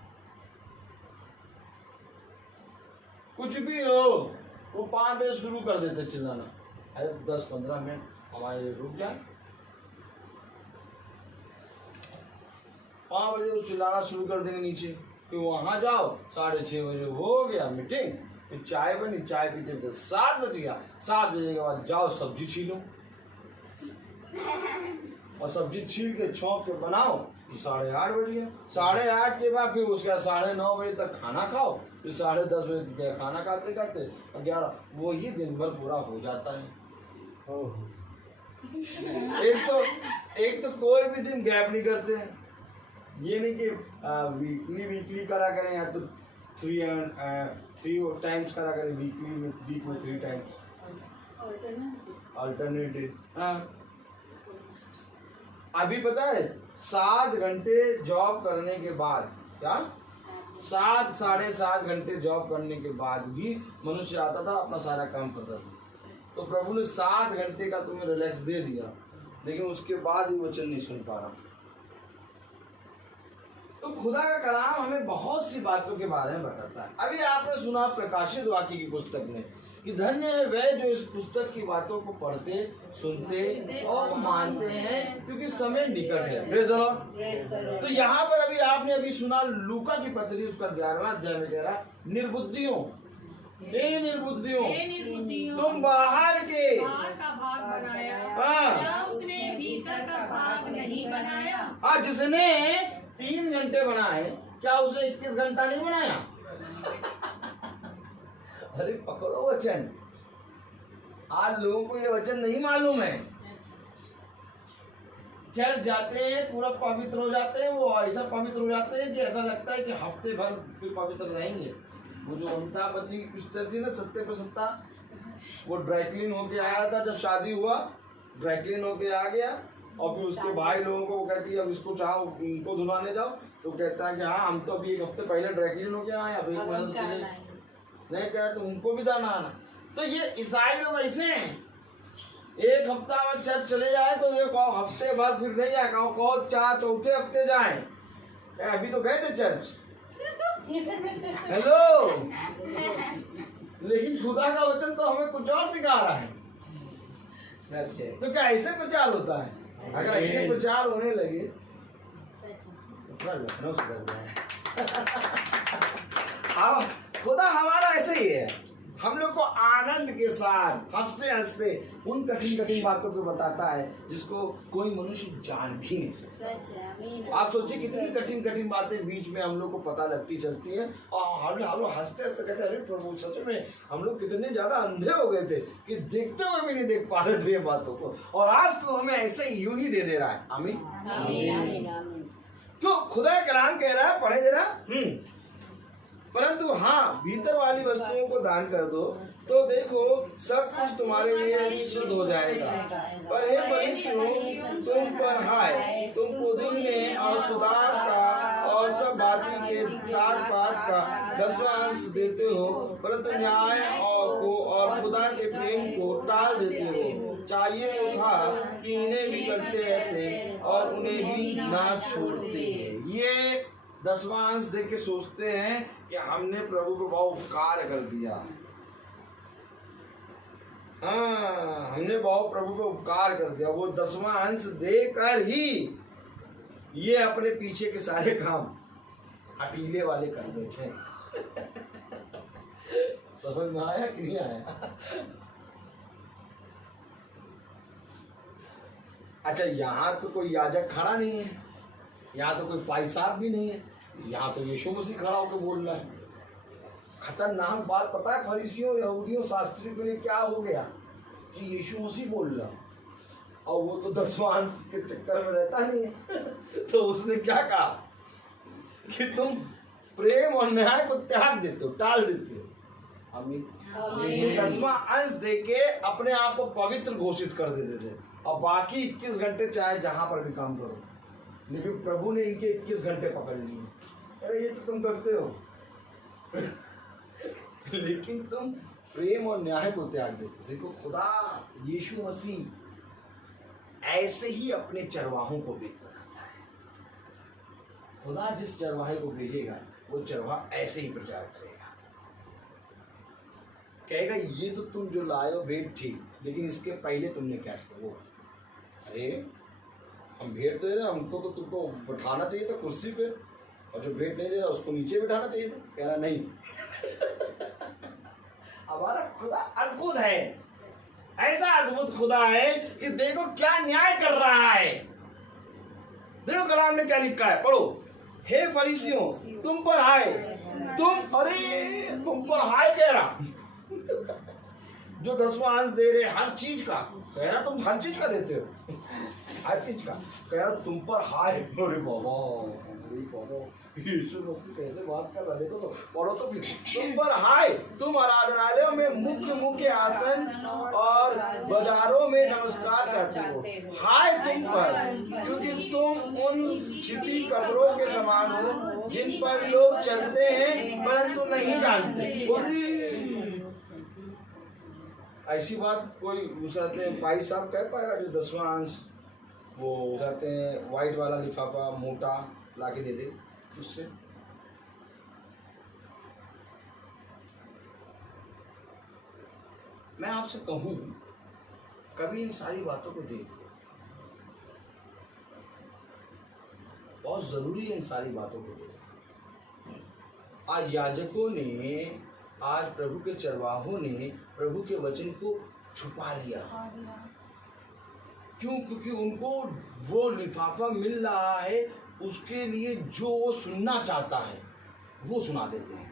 कुछ भी हो वो 5 बजे शुरू कर देते चिल्लाना। अरे 10-15 मिनट हमारे रुक जाए। 5 बजे वो चिल्लाना शुरू कर देंगे नीचे, फिर वहां जाओ 6:30 बजे हो गया मीटिंग, फिर चाय बनी, चाय पीते 7 बज गया। 7 बजे के बाद जाओ सब्जी छीलो, और सब्जी छील के छौंक के बनाओ तो 8:30 बज गया। 8:30 के बाद फिर उसके बाद 9:30 बजे तक खाना खाओ, फिर 10:30 बजे खाना खाते खाते 11, वही दिन भर पूरा हो जाता है। एक तो कोई भी दिन गैप नहीं करते हैं। ये नहीं कि वीकली करा करें या तो 3 टाइम्स करा करें, वीक में 3 टाइम्स अल्टरनेटिव। हाँ, अभी पता है 7 घंटे जॉब करने के बाद, क्या 7 7.5 घंटे जॉब करने के बाद भी मनुष्य आता था, अपना सारा काम करता था। तो प्रभु ने 7 घंटे का तुम्हें रिलैक्स दे दिया, लेकिन उसके बाद भी वचन नहीं सुन पा रहा। तो खुदा का कलाम हमें बहुत सी बातों के बारे में बताता है। अभी आपने सुना प्रकाशित वाक्य की पुस्तक में कि धन्य है वे जो इस पुस्तक की बातों को पढ़ते, सुनते और मानते हैं, क्योंकि समय निकट है। Praise the Lord. तो यहाँ पर आपने अभी सुना लूका की पत्री उसका 11वां अध्याय में कह रहा, निर्बुद्धियों, हे निर्बुद्धियों, तुम बाहर का भाग बनाया, हाँ। क्या उसने भीतर का भाग नहीं बनाया? आज जिसने 3 घंटे बनाए, क्या उसने 21 घंटा नहीं बनाया? अरे पकड़ो वचन। आज लोगों को ये वचन नहीं मालूम है। चर्च जाते हैं, पूरा पवित्र हो जाते हैं, वो ऐसा पवित्र हो जाते हैं कि ऐसा लगता है कि हफ्ते भर फिर पवित्र रहेंगे। वो जो अमिताभ बच्चन की पिक्चर थी ना, सत्ते पे सत्ता, वो ड्राई क्लीन होके आया था, जब शादी हुआ ड्राई क्लीन होके आ गया, और फिर उसके भाई लोगों को वो कहती है अब इसको चाहो उनको धुलाने जाओ, तो कहता है कि हाँ हम तो अभी 1 हफ्ते पहले ड्राई क्लीन होके आए, अब 1 महीना तो चले नहीं, क्या तो उनको भी जाना आना। तो ये ईसाई लोग ऐसे हैं, 1 हफ्ता में चर्च चले जाए तो ये कहो हफ्ते बाद फिर नहीं जाए, कहो 4 हफ्ते जाए। अभी तो गए थे चर्च, हेलो। लेकिन खुदा का वचन तो हमें कुछ और सिखा रहा है। सच है। तो क्या ऐसे प्रचार होता है? अगर ऐसे प्रचार होने लगे तो पूरा लखनऊ सुधर जाए। हाँ, खुदा हमारा ऐसे ही है, हम लोग को आनंद के साथ हंसते हंसते उन कठिन कठिन बातों को बताता है जिसको कोई मनुष्य जान भी नहीं सकता। आप सोचिए कितनी कठिन कठिन बातें बीच में हम लोग को पता लगती चलती हैं, और हम लोग हंसते हंसते कहते अरे प्रभु सच में हम लोग कितने ज्यादा अंधे हो गए थे कि देखते हुए भी नहीं देख पा रहे थे ये बातों को, और आज तो हमें ऐसे यूं ही दे रहा है। आमीन। क्यों? खुदा का कलाम कह रहा है, पढ़े दे रहा। परंतु हाँ, भीतर वाली वस्तुओं को दान कर दो तो देखो सब कुछ तुम्हारे लिए शुद्ध हो जाएगा। पर हे फरीसियों, तुम पर हाय, तुम पुदीने और सुधार का और सब बाती के सार पात का 10वां अंश देते हो, परंतु न्याय को और खुदा के प्रेम को टाल देते हो। चाहिए तो था कि इन्हें भी करते रहते और उन्हें भी ना छोड़ते। ये 10वां अंश देख के सोचते हैं कि हमने प्रभु को बहुत उपकार कर दिया। हाँ, हमने बहुत प्रभु को उपकार कर दिया। वो 10वां अंश देकर ही ये अपने पीछे के सारे काम अटीले वाले कर देते हैं। समझ में आया कि नहीं आया? अच्छा, यहाँ तो कोई याजक खड़ा नहीं है, यहाँ तो कोई भाई साहब भी नहीं है, यहाँ तो यीशु मसीह खड़ा होकर बोल रहा है। खतरनाक बात पता है फरीसियों, यहूदियों, शास्त्रियों के लिए क्या हो गया कि यीशु मसीह बोल रहा, और वो तो 10वां अंश के चक्कर में रहता नहीं है। तो उसने क्या कहा कि तुम प्रेम और न्याय को त्याग देते हो, टाल देते हो। आमीन। 10वां अंश देके अपने आप को पवित्र घोषित कर देते थे, और बाकी 21 घंटे चाहे जहां पर भी काम करो। लेकिन प्रभु ने इनके 21 घंटे पकड़ लिए। अरे ये तो तुम करते हो, लेकिन तुम प्रेम और न्याय को त्याग देते। देखो, खुदा यीशु मसीह ऐसे ही अपने चरवाहों को भेज बनाता है। खुदा जिस चरवाहे को भेजेगा वो चरवाहा ऐसे ही प्रचार करेगा, कहेगा ये तो तुम जो लाए हो भेंट ठीक, लेकिन इसके पहले तुमने क्या किया। वो अरे हम भेंट दे रहे, हमको तो तुमको बैठाना चाहिए था कुर्सी पे, और जो भेंट नहीं दे रहा उसको नीचे बैठाना चाहिए था। कह रहा नहीं। हमारा खुदा अद्भुत है, ऐसा अद्भुत खुदा है कि देखो क्या न्याय कर रहा है। देखो कलाम ने क्या लिखा है, पढ़ो। हे फरीसियों, तुम पर हाय, तुम पर हाय कह रहा। जो 10वां अंश दे रहे हर चीज का, कह रहा तुम हर चीज का देते हो, हर चीज का कह रहा तुम पर हाय। अरे बाबा, यीशु मसीह कैसे बात कर रहा, देखो तो, पढ़ो तो फिर। तुम पर हाय, तुम आराधनालयों में मुख्य आसन और बाजारों में नमस्कार करते हो। हाय तुम पर, क्योंकि तुम उन छिपी कब्रों के समान हो जिन पर लोग चलते हैं परंतु नहीं जानते। ऐसी बात कोई उठाते हैं, भाई साहब कह पाएगा जो 10वां अंश वो उठाते हैं, व्हाइट वाला लिफाफा मोटा लाके दे दे उससे। मैं आपसे कहूं, कभी इन सारी बातों को देखो, बहुत जरूरी है इन सारी बातों को देखो। आज याजकों ने, आज प्रभु के चरवाहों ने प्रभु के वचन को छुपा लिया। क्यों? क्योंकि उनको वो लिफाफा मिल रहा है, उसके लिए जो वो सुनना चाहता है वो सुना देते हैं।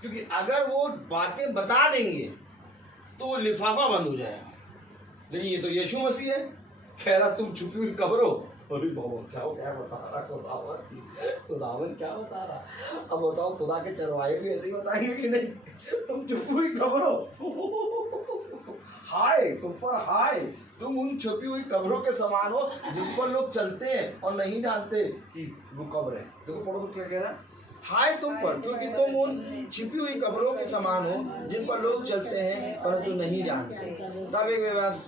क्योंकि अगर वो बातें बता देंगे तो वो लिफाफा बंद हो जाएगा। लेकिन ये तो यीशु मसीह है, कह रहा तुम छुपी हुई कब्रों। अरे बाबा क्या बता रहा खुदावन क्या बता रहा। अब बताओ, खुदा के चरवाहे भी ऐसे ही बताएंगे कि नहीं, तुम छुपी हुई कब्रों, हाय तुम पर हाय, तुम उन छुपी हुई कब्रों के समान हो जिस पर लोग चलते हैं और नहीं जानते कि वो कब्र है। देखो पढ़ो तो क्या कह रहा है, हाय तुम पर, क्योंकि तुम उन छिपी हुई कब्रों के समान हो जिन पर लोग चलते हैं परंतु नहीं जानते। तब एक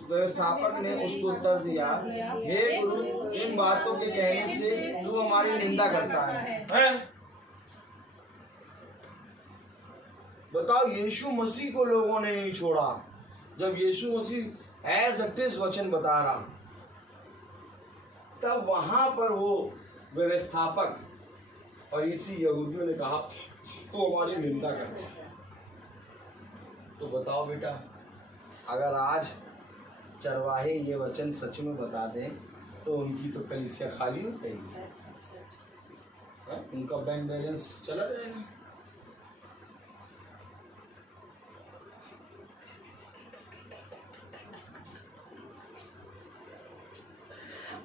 व्यवस्थापक ने उसको उत्तर दिया, हे गुरु, इन बातों के कहने से तू हमारी निंदा करता है? बताओ, यीशु मसीह को लोगों ने नहीं छोड़ा। जब यीशु मसीह एज इट इज वचन बता रहा, तब वहां पर वो व्यवस्थापक और इसी यहूदियों ने कहा तो हमारी निंदा करते हैं। तो बताओ बेटा, अगर आज चरवाहे ये वचन सच में बता दें तो उनकी तो कलीसिया खाली हो जाएगी, उनका बैंक बैलेंस चला जाएगा।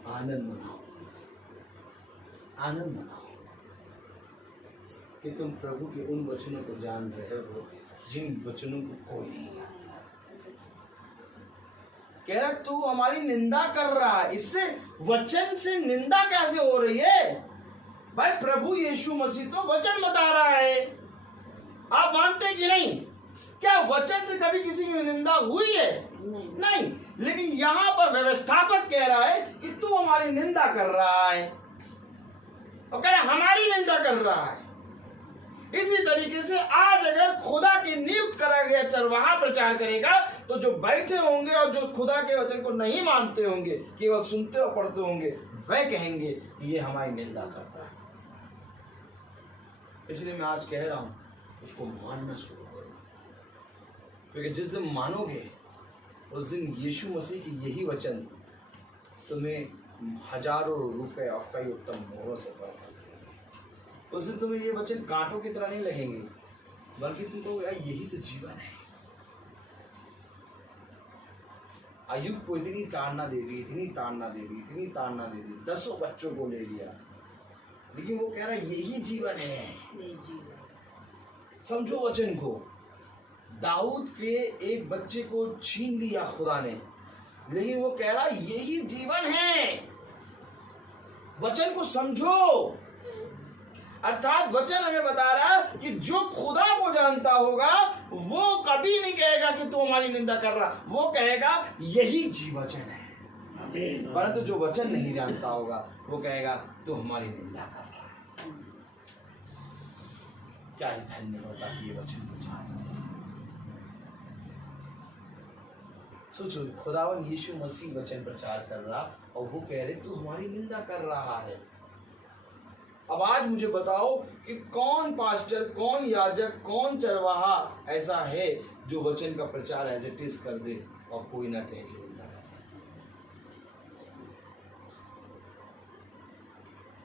आनंद मनाओ, आनंद मनाओ कि तुम प्रभु के उन वचनों को जान रहे हो जिन वचनों को कोई नहीं जानता। कह रहा तू हमारी निंदा कर रहा है। इससे वचन से निंदा कैसे हो रही है भाई? प्रभु यीशु मसीह तो वचन बता रहा है, आप मानते कि नहीं? क्या वचन से कभी किसी की निंदा हुई है? नहीं। लेकिन यहां पर व्यवस्थापक कह रहा है कि तू हमारी निंदा कर रहा है, और कह रहा हमारी निंदा कर रहा है। इसी तरीके से आज अगर खुदा की नियुक्त करा गया चरवाहा प्रचार करेगा तो जो बैठे होंगे और जो खुदा के वचन को नहीं मानते होंगे, केवल सुनते और पढ़ते होंगे, वह कहेंगे कि ये हमारी निंदा कर रहा है। इसलिए मैं आज कह रहा हूं, उसको मानना शुरू करो, क्योंकि जिस दिन मानोगे उस दिन यीशु मसीह की यही वचन तुम्हें हजारों रुपए और कई उत्तम मोहरों से बर्बाद करेंगे। उस दिन तुम्हें ये वचन कांटों की तरह नहीं लगेंगे, बल्कि तुम कहोगे यार यही तो जीवन है। अय्यूब को इतनी ताड़ना दे दी, इतनी ताड़ना दे दी, इतनी ताड़ना दे दी, 10 बच्चों को ले लिया, लेकिन वो कह रहा है यही जीवन है। समझो वचन को, दाऊद के एक बच्चे को छीन लिया खुदा ने, लेकिन वो कह रहा है यही जीवन है। वचन को समझो, अर्थात वचन हमें बता रहा है कि जो खुदा को जानता होगा वो कभी नहीं कहेगा कि तू हमारी निंदा कर रहा, वो कहेगा यही वचन है। परंतु जो वचन नहीं जानता होगा वो कहेगा तू हमारी निंदा कर रहा है। क्या ही धन्य होता कि ये वचन को जानता। सोचो, खुदावन यीशु मसीह वचन प्रचार कर रहा और वो कह रहे तू हमारी निंदा कर रहा है। अब आज मुझे बताओ कि कौन पास्टर, कौन याजक, कौन चरवाहा ऐसा है जो वचन का प्रचार एज इट इज कर दे और कोई ना कहे कि निंदा कर।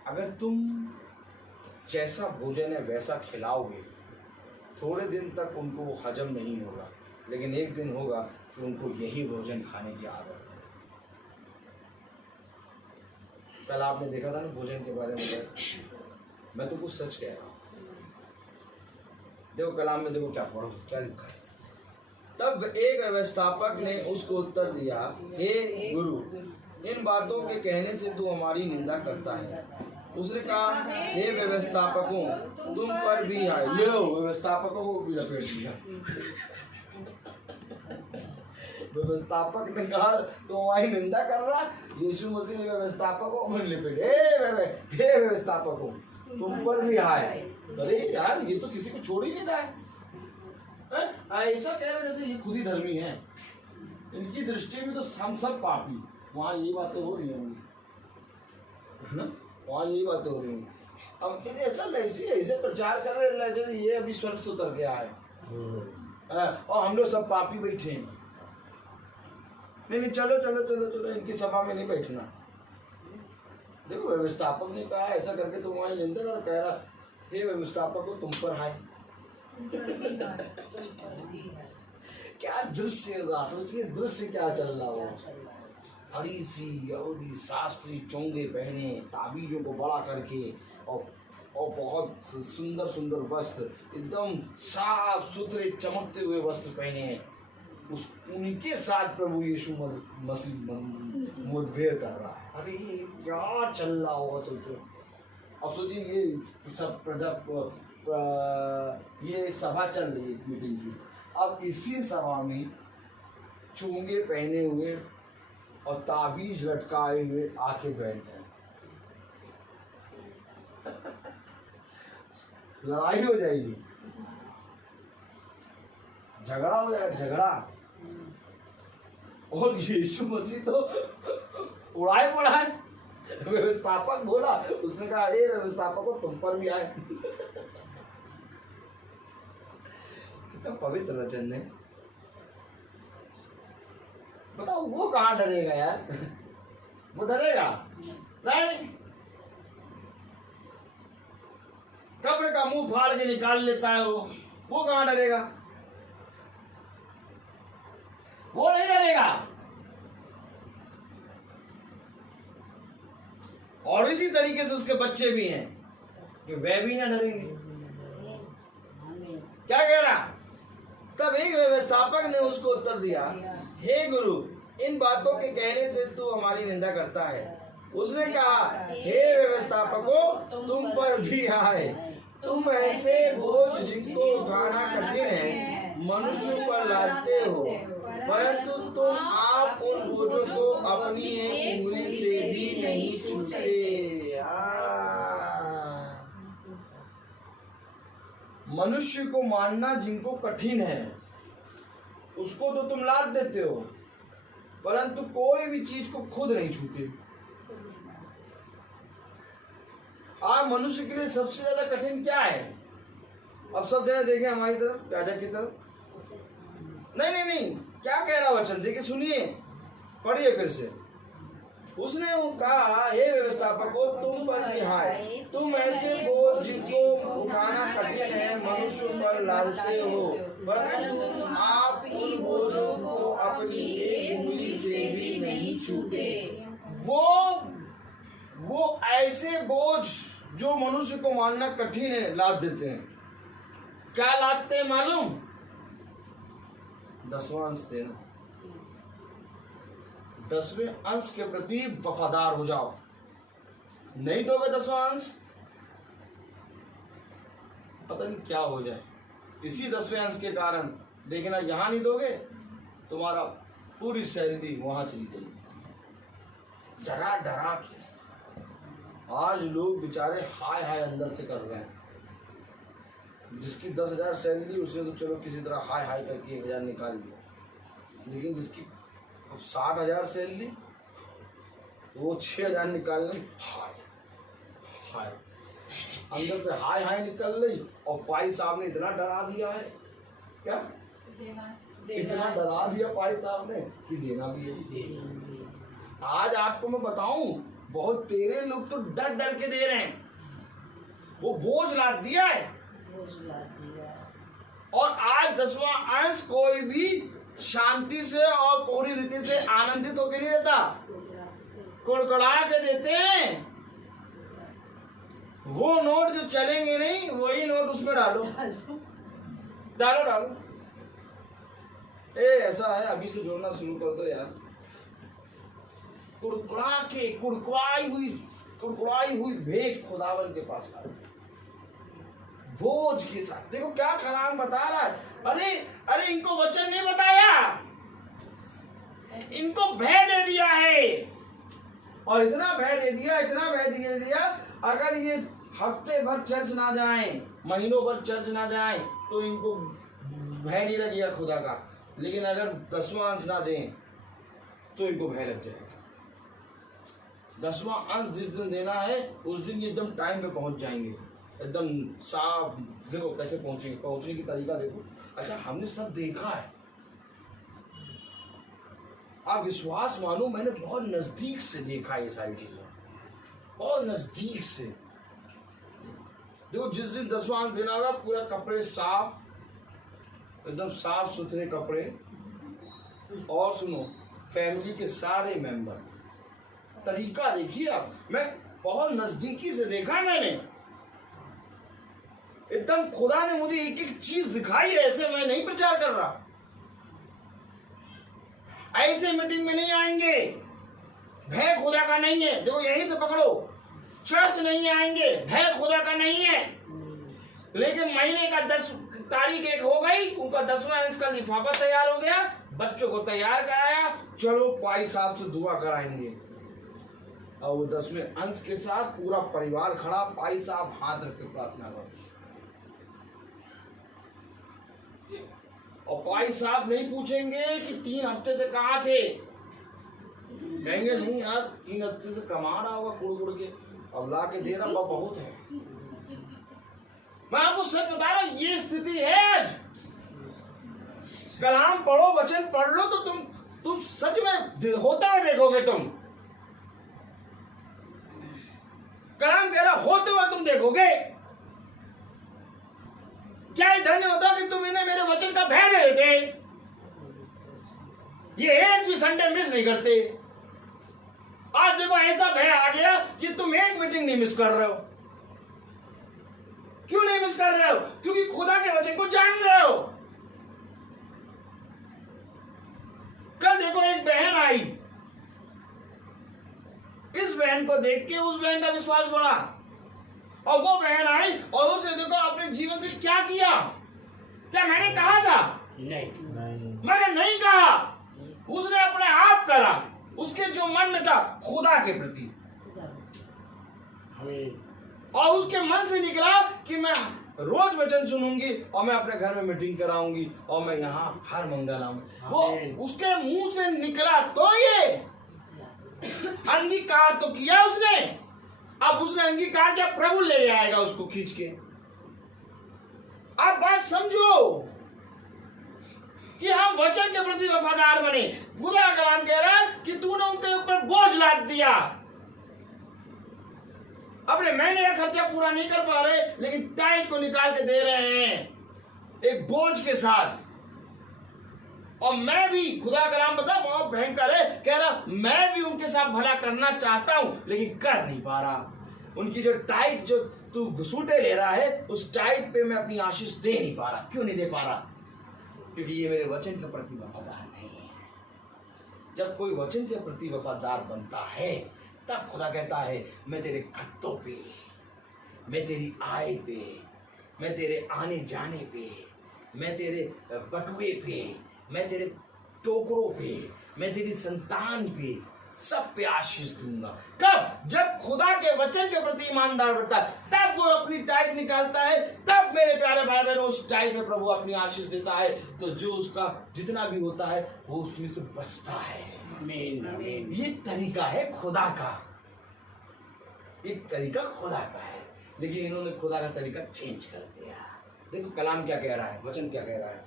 अगर तुम जैसा भोजन है वैसा खिलाओगे, थोड़े दिन तक उनको हजम नहीं होगा, लेकिन एक दिन होगा कि उनको यही भोजन खाने की आदत है। कल आपने देखा था ना भोजन के बारे में, मैं तो कुछ सच कह रहा हूँ। देखो कलाम में देखो क्या पढ़ो, क्या लिखा है। तब एक व्यवस्थापक ने उसको उत्तर दिया, हे गुरु, इन बातों के कहने से तू हमारी निंदा करता है। उसने कहा, हे व्यवस्थापकों, तुम पर भी है। लो, व्यवस्थापकों को भी लपेट दिया। व्यवस्थापक ने कहा तो हमारी निंदा कर रहा। यीशु मसीह ने व्यवस्थापकों में लपेटे, हे व्यवस्थापकों, तुम पर भी है। अरे यार, ये तो किसी को छोड़ ही नहीं रहा है। ऐसा कह रहे जैसे ये खुद ही धर्मी है। इनकी दृष्टि में तो हम सब पापी। वहाँ यही बातें हो रही होंगी, है ना? वहाँ यही बातें हो रही होंगी। अब कहते ऐसा ऐसे प्रचार कर रहे जैसे ये अभी स्वर्ग से उतर के आए और हम लोग सब पापी बैठे हैं। नहीं, चलो चलो चलो चलो, इनकी सभा में नहीं बैठना। देखो व्यवस्थापक ने कहा ऐसा करके तो वहाँ निंदन और कह रहा हे व्यवस्थापक को तुम पर हाय। क्या दृश्य होगा, सोचिए दृश्य क्या चल रहा होगा। हरी सी यहूदी शास्त्री चोंगे पहने, ताबीजों को बड़ा करके और बहुत सुंदर सुंदर वस्त्र, एकदम साफ सुथरे चमकते हुए वस्त्र पहने हैं। उनके साथ प्रभु यीशु मसीह मुठभेड़ कर रहा है। अरे क्या चल रहा होगा सोचो। अब सोचिए ये सब ये सभा चल रही है मीटिंग की। अब इसी सभा में चोंगे पहने हुए और ताबीज लटकाए हुए आके बैठ गए। लड़ाई हो जाएगी, झगड़ा हो जाएगा, झगड़ा। और यीशु मसीह तो उड़ाए पड़ाए। व्यवस्थापक बोला, उसने कहा ए व्यवस्थापक को तुम पर भी आए। कितना पवित्र वचन है। बताओ वो कहाँ डरेगा यार? वो डरेगा नहीं। कब्र का मुंह फाड़ के निकाल लेता है वो कहाँ डरेगा? वो नहीं डरेगा। और इसी तरीके से उसके बच्चे भी हैं कि वे भी ना डरेंगे। क्या कह रहा? तब एक व्यवस्थापक ने उसको उत्तर दिया, हे गुरु, इन बातों के कहने से तू हमारी निंदा करता है। उसने कहा, हे व्यवस्थापकों, तुम पर भी आए। तुम ऐसे बोझ जिनको उठाना कठिन है मनुष्य पर लादते हो, परंतु तुम आप उन बोझों को अपनी एक उंगली से भी नहीं छूते। मनुष्य को मानना जिनको कठिन है उसको तो तुम लाद देते हो, परंतु कोई भी चीज को खुद नहीं छूते। आज मनुष्य के लिए सबसे ज्यादा कठिन क्या है? अब सब जगह देखें हमारी तरफ, राजा की तरफ। नहीं, क्या कह रहा वचन देखिए, सुनिए, पढ़िए फिर से। उसने कहा, हे व्यवस्थापकों, तुम पर भी हाय। तुम ऐसे बोझ जिनको उठाना कठिन है मनुष्यों पर लादते हो, परंतु आप उन बोझों को अपनी एक उंगली से भी नहीं छूते। वो ऐसे बोझ जो मनुष्य को मानना कठिन है लाद देते हैं। क्या लादते हैं मालूम? 10वां अंश देना। 10वें अंश के प्रति वफादार हो जाओ। नहीं दोगे 10वां अंश, पता नहीं क्या हो जाए। इसी 10वें अंश के कारण देखना, यहां नहीं दोगे तुम्हारा पूरी सैलरी वहां चली जाएगी। डरा डरा के आज लोग बेचारे हाय हाय अंदर से कर रहे हैं। जिसकी 10,000 सैलरी उसने तो चलो किसी तरह हाय हाय करके 1,000 निकाल लिया, लेकिन जिसकी 60,000 सैलरी वो 6,000 निकालने हाय हाय अंदर से हाय हाय निकल रही। और पाई साहब ने इतना डरा दिया है, क्या इतना डरा दिया पाई साहब ने कि देना भी है। आज आपको मैं बताऊं, बहुत तेरे लोग तो डर डर के दे रहे हैं। वो बोझ लाद दिया है। और आज 10वां अंश कोई भी शांति से और पूरी रीति से आनंदित होकर नहीं देता, कुड़कुड़ा के देते हैं। वो नोट जो चलेंगे नहीं वही नोट उसमें डालो डालो डालो। ऐसा है, अभी से जोड़ना शुरू कर दो यार। कुड़कुड़ा के कुड़कुड़ाई हुई भेंट खुदावन के पास आ बोझ के साथ। देखो क्या कलाम बता रहा है। अरे इनको वचन नहीं बताया, इनको भय दे दिया है। और इतना भय दे दिया, अगर ये हफ्ते भर चर्च ना जाएं, महीनों भर चर्च ना जाएं, तो इनको भय नहीं लगेगा खुदा का, लेकिन अगर 10वां अंश ना दें तो इनको भय लग जाएगा। 10वां अंश जिस दिन देना है उस दिन ये एकदम टाइम पे पहुंच जाएंगे, एकदम साफ। देखो कैसे पहुंचेंगे, पहुंचने की तरीका देखो। अच्छा, हमने सब देखा है, आप विश्वास मानो, मैंने बहुत नजदीक से देखा ये सारी चीजें, बहुत नजदीक से। देखो जिस दिन 10वां अंश देना होगा, पूरा कपड़े साफ, एकदम साफ सुथरे कपड़े, और सुनो फैमिली के सारे मेंबर। तरीका देखिए आप, मैं बहुत नजदीकी से देखा मैंने, एकदम खुदा ने मुझे एक एक चीज दिखाई है। ऐसे मैं नहीं प्रचार कर रहा, ऐसे मीटिंग में नहीं आएंगे, भय खुदा का नहीं है। देखो यहीं से पकड़ो, चर्च नहीं आएंगे, भय खुदा का नहीं है। लेकिन महीने का 10 तारीख एक हो गई, उनका 10वां अंश का लिफाफा तैयार हो गया, बच्चों को तैयार कराया, चलो पाई साहब से दुआ कराएंगे। और वो 10वें अंश के साथ पूरा परिवार खड़ा, पाई साहब हाथ रख के प्रार्थना करो। और पाई साहब नहीं पूछेंगे कि 3 हफ्ते से कहाँ थे, कहेंगे नहीं यार 3 हफ्ते से कमा रहा होगा कुड़ के, अब ला के दे रहा बहुत है। मैं आपको सच बता रहा हूं, ये स्थिति है आज। कलाम पढ़ो, वचन पढ़ लो तो तुम सच में होता है देखोगे। तुम कलाम कह रहा होते हुए तुम देखोगे। क्या ये धन्य होता कि तुम इन्हें मेरे वचन का भय दे देते, ये एक भी संडे मिस नहीं करते। आज देखो ऐसा भय आ गया कि तुम एक मीटिंग नहीं मिस कर रहे हो। क्यों नहीं मिस कर रहे हो? क्योंकि खुदा के वचन को जान रहे हो। कल देखो एक बहन आई, इस बहन को देख के उस बहन का विश्वास बढ़ा, और वो बहन आई और उसे देखो अपने जीवन से क्या किया। क्या मैंने कहा था? नहीं, मैंने नहीं कहा, उसने अपने आप करा। उसके जो मन में था खुदा के प्रति, और उसके मन से निकला कि मैं रोज वचन सुनूंगी और मैं अपने घर में मीटिंग कराऊंगी और मैं यहाँ हर मंगल आऊंगी। वो उसके मुंह से निकला तो ये अंगीकार तो किया उसने। अब उसने अंगीकार किया, प्रभु ले आएगा उसको खींच के। अब बात समझो कि हम वचन के प्रति वफादार बने। खुदा का कलाम कह रहा है कि तूने उनके ऊपर बोझ लाद दिया। अपने महीने का खर्चा पूरा नहीं कर पा रहे, लेकिन टाइट को निकाल के दे रहे हैं एक बोझ के साथ। और मैं भी, खुदा का कलाम पता बहुत भयंकर है, कह रहा मैं भी उनके साथ भला करना चाहता हूं लेकिन कर नहीं पा रहा। उनकी जो टाइट, जो तू घसूटे ले रहा है, उस टाइट पे मैं अपनी आशीष दे नहीं पा रहा। क्यों नहीं दे पा रहा? क्योंकि ये मेरे वचन के प्रति वफादार नहीं है। जब कोई वचन के प्रति वफादार बनता है तब खुदा कहता है मैं तेरे खत्तों पे, मैं तेरी आय पे, मैं तेरे आने जाने पे, मैं तेरे बटुए पे, मैं तेरे टोकरों पे, मैं तेरी संतान पे, सब पे आशीष दूंगा। कब? जब खुदा के वचन के प्रति ईमानदार बनता है, तब वो अपनी टाइट निकालता है, तब मेरे प्यारे भाई बहनों उस टाइट में प्रभु अपनी आशीष देता है। तो जो उसका जितना भी होता है वो उसमें से बचता है। आमीन। ये तरीका है खुदा का, एक तरीका खुदा का है, लेकिन इन्होंने खुदा का तरीका चेंज कर दिया। देखो कलाम क्या कह रहा है, वचन क्या कह रहा है।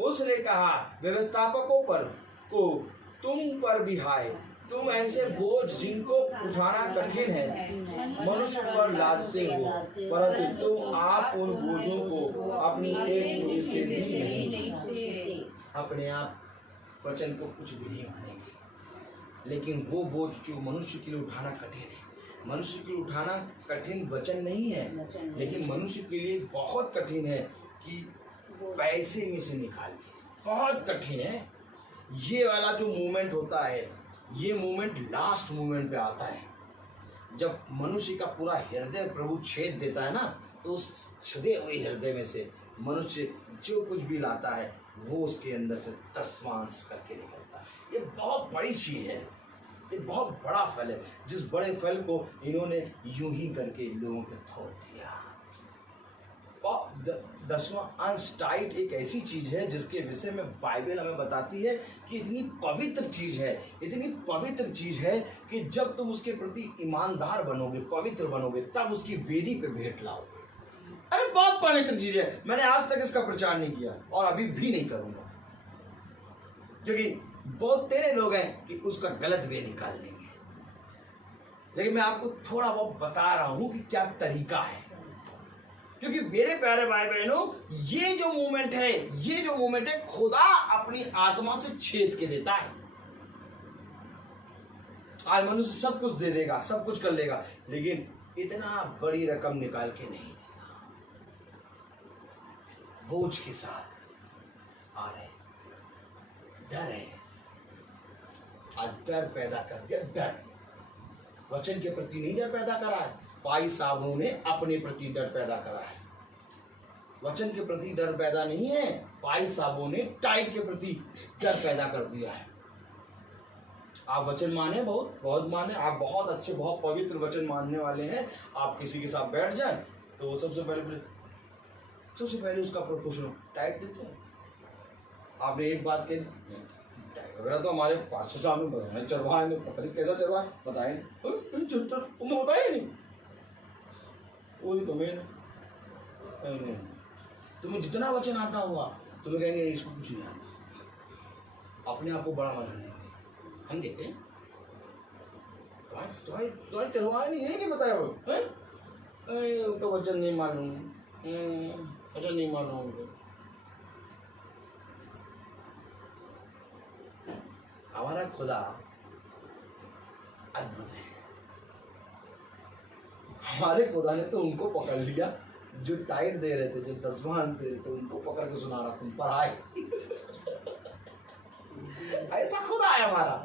उसने कहा व्यवस्थापकों पर को तुम पर भी हाय, तुम ऐसे बोझ जिनको उठाना कठिन है मनुष्य पर लादते हो, परंतु तुम आप उन बोझों को अपनी एक उंगली से भी नहीं, अपने आप वचन को कुछ भी नहीं मानेंगे। लेकिन वो बोझ जो मनुष्य के लिए उठाना कठिन है, मनुष्य के लिए उठाना कठिन वचन नहीं है, लेकिन मनुष्य के लिए बहुत कठिन है कि पैसे में से निकालिए, बहुत कठिन है। ये वाला जो मूवमेंट होता है, ये मूवमेंट लास्ट मूवमेंट पे आता है, जब मनुष्य का पूरा हृदय प्रभु छेद देता है ना, तो उस छेदे हुए हृदय में से मनुष्य जो कुछ भी लाता है वो उसके अंदर से 10वां अंश करके निकलता है। ये बहुत बड़ी चीज है, ये बहुत बड़ा फल है, जिस बड़े फल को इन्होंने यूं ही करके लोगों पे थोप दिया। 10वां अंश टाइट एक ऐसी चीज है जिसके विषय में बाइबल हमें बताती है कि इतनी पवित्र चीज है, इतनी पवित्र चीज है कि जब तुम उसके प्रति ईमानदार बनोगे, पवित्र बनोगे, तब उसकी वेदी पे भेंट लाओगे। अरे बहुत पवित्र चीज है। मैंने आज तक इसका प्रचार नहीं किया और अभी भी नहीं करूंगा, क्योंकि बहुत तेरे लोग हैं कि उसका गलत वे निकाल लेंगे। लेकिन मैं आपको थोड़ा बहुत बता रहा हूं कि क्या तरीका है, क्योंकि मेरे प्यारे भाई बहनों, ये जो मूवमेंट है, ये जो मूवमेंट है, खुदा अपनी आत्मा से छेद के देता है। आज मनुष्य सब कुछ दे देगा, सब कुछ कर लेगा, लेकिन इतना बड़ी रकम निकाल के नहीं देगा। बोझ के साथ आ रहे, डर है, आज डर पैदा कर दिया। डर वचन के प्रति नहीं डर पैदा करा है, पाई साहबों ने अपने प्रति डर पैदा करा है। वचन के प्रति डर पैदा नहीं है, पाई साहबों ने टाइट के प्रति डर पैदा कर दिया है। आप वचन माने, बहुत बहुत माने, आप बहुत अच्छे, बहुत पवित्र वचन मानने वाले हैं। आप किसी के साथ बैठ जाए तो वो सबसे पहले उसका प्रपोजल टाइट देते हैं। आपने एक बात कही, अगर तो हमारे पास सामने बताए चरवाहा ने, पता नहीं कैसा चरवाहा बताए, तुम्हें बताया नहीं, वही तुम्हें जितना वचन आता हुआ तुम्हें कहेंगे इसको कुछ नहीं आता, अपने आप को बड़ा मानेंगे। हम कहते हैं तुम्हारे चरवाहा ने यही नहीं बताया वो, उनका वचन नहीं मालूम, वचन नहीं मालूम। हमारा खुदा अद्भुत है। हमारे खुदा ने तो उनको पकड़ लिया जो टाइट दे रहे थे, जो 10वां अंश दे रहे थे, उनको पकड़ के सुना रहा, तुम पर आए। ऐसा खुदा है हमारा,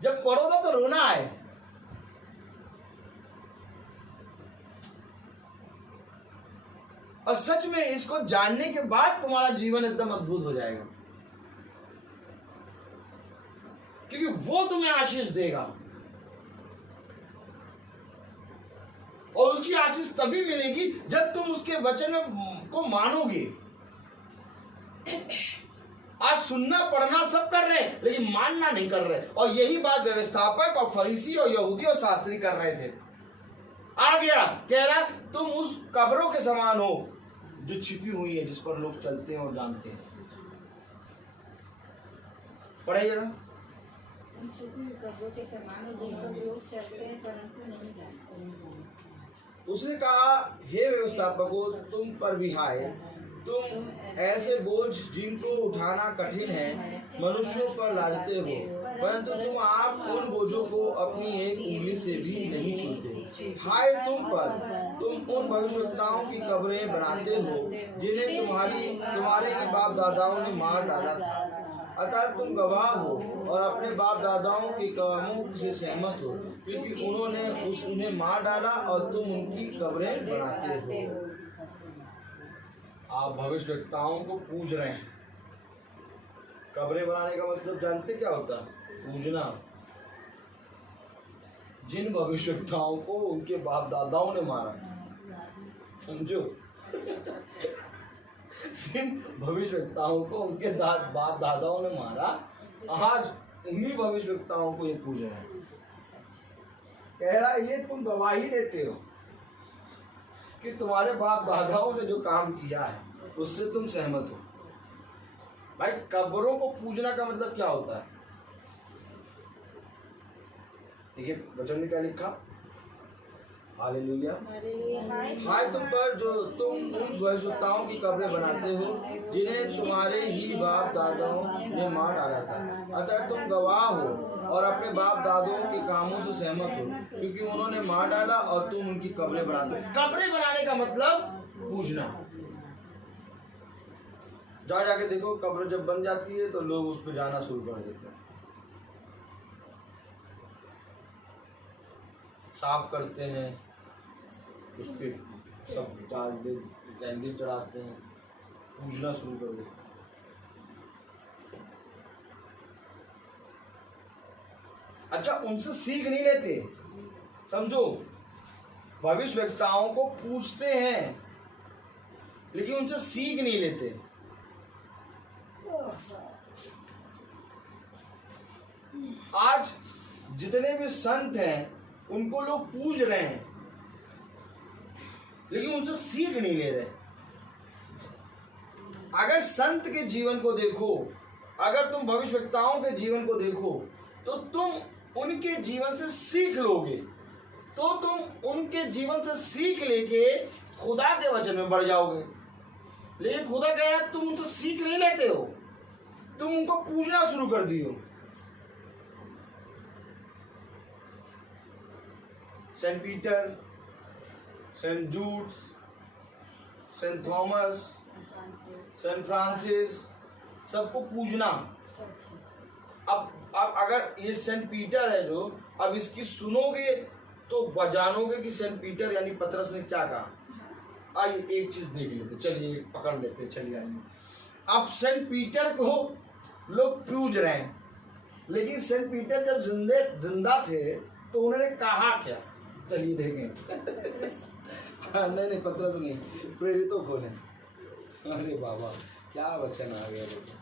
जब पढ़ो ना तो रोना है। और सच में इसको जानने के बाद तुम्हारा जीवन एकदम अद्भुत हो जाएगा, क्योंकि वो तुम्हें आशीष देगा। और उसकी आशीष तभी मिलेगी जब तुम उसके वचन को मानोगे। आज सुनना पढ़ना सब कर रहे हैं, लेकिन मानना नहीं कर रहे। और यही बात व्यवस्थापक और फरीसी और यहूदी और शास्त्री कर रहे थे। आ गया कह रहा तुम उस कब्रों के समान हो जो छिपी हुई है, जिस पर लोग चलते हैं और जानते हैं। पढ़े जरा। कब्रों के समान जिन पर लोग चलते हैं परंतु नहीं जानते। उसने कहा, हे व्यवस्थापकों, तुम पर भी हाय, तुम ऐसे बोझ जिनको उठाना कठिन है मनुष्यों पर लादते हो, परंतु तुम आप उन बोझों को अपनी एक उंगली से भी नहीं छूते। हाय तुम पर, तुम उन भविष्यवक्ताओं की कब्रें बनाते हो जिन्हें तुम्हारे ही बाप दादाओं ने मार डाला था। अतः तुम गवाह हो और अपने बाप दादाओं के कामों से सहमत हो, क्योंकि उन्होंने उन्हें मार डाला और तुम उनकी कब्रें बनाते हो। आप भविष्यवक्ताओं को पूज रहे हैं। कब्रें बनाने का मतलब जानते क्या होता है? पूजना। जिन भविष्यवक्ताओं को उनके बाप दादाओं ने मारा, समझो, जिन भविष्यवक्ताओं को उनके बाप दादाओं ने मारा, आज उन्हीं भविष्यवक्ताओं को ये पूज रहे हैं। कह रहा ये तुम गवाही देते हो कि तुम्हारे बाप दादाओं ने जो काम किया है उससे तुम सहमत हो। भाई कब्रों को पूजना का मतलब क्या होता है? देखिए वचन में क्या लिखा, हालेलुया। हाय तुम पर जो तुम उन भविष्यवक्ताओं की कब्रें बनाते हो जिन्हें तुम्हारे ही बाप दादाओं ने मार डाला था। अतः तुम गवाह हो और अपने बाप दादाओं के कामों से सहमत हो, क्योंकि उन्होंने मार डाला और तुम उनकी कब्रें बनाते हो। कब्रें बनाने का मतलब पूजना। जाके देखो, कब्र जब बन जाती है तो लोग उस पर जाना शुरू कर देते हैं, साफ करते हैं, उसके सब कैंडल चढ़ाते हैं, पूजना शुरू कर देते हैं। अच्छा, उनसे सीख नहीं लेते, समझो, भविष्यवक्ताओं को पूछते हैं लेकिन उनसे सीख नहीं लेते। आज जितने भी संत हैं उनको लोग पूज रहे हैं, लेकिन उनसे सीख नहीं ले रहे। अगर संत के जीवन को देखो, अगर तुम भविष्यवक्ताओं के जीवन को देखो, तो तुम उनके जीवन से सीख लोगे, तो तुम उनके जीवन से सीख लेके खुदा के वचन में बढ़ जाओगे। लेकिन खुदा कह रहा है तुम उनसे सीख नहीं लेते हो, तुम उनको पूजना शुरू कर दियो। Saint Peter, Saint Jude's, Saint Thomas, Saint Francis, सबको पूजना। अब अगर ये सेंट पीटर है जो, अब इसकी सुनोगे तो जानोगे कि सेंट पीटर यानी पतरस ने क्या कहा। आइए एक चीज देख लेते, चलिए पकड़ लेते, चलिए आइए। अब सेंट पीटर को लोग पूज रहे हैं, लेकिन सेंट पीटर जब जिंदा थे तो उन्होंने कहा क्या, चलिए देखें। नहीं पतरस नहीं, प्रेरितों खोले। अरे बाबा क्या वचन आ गया बेटा।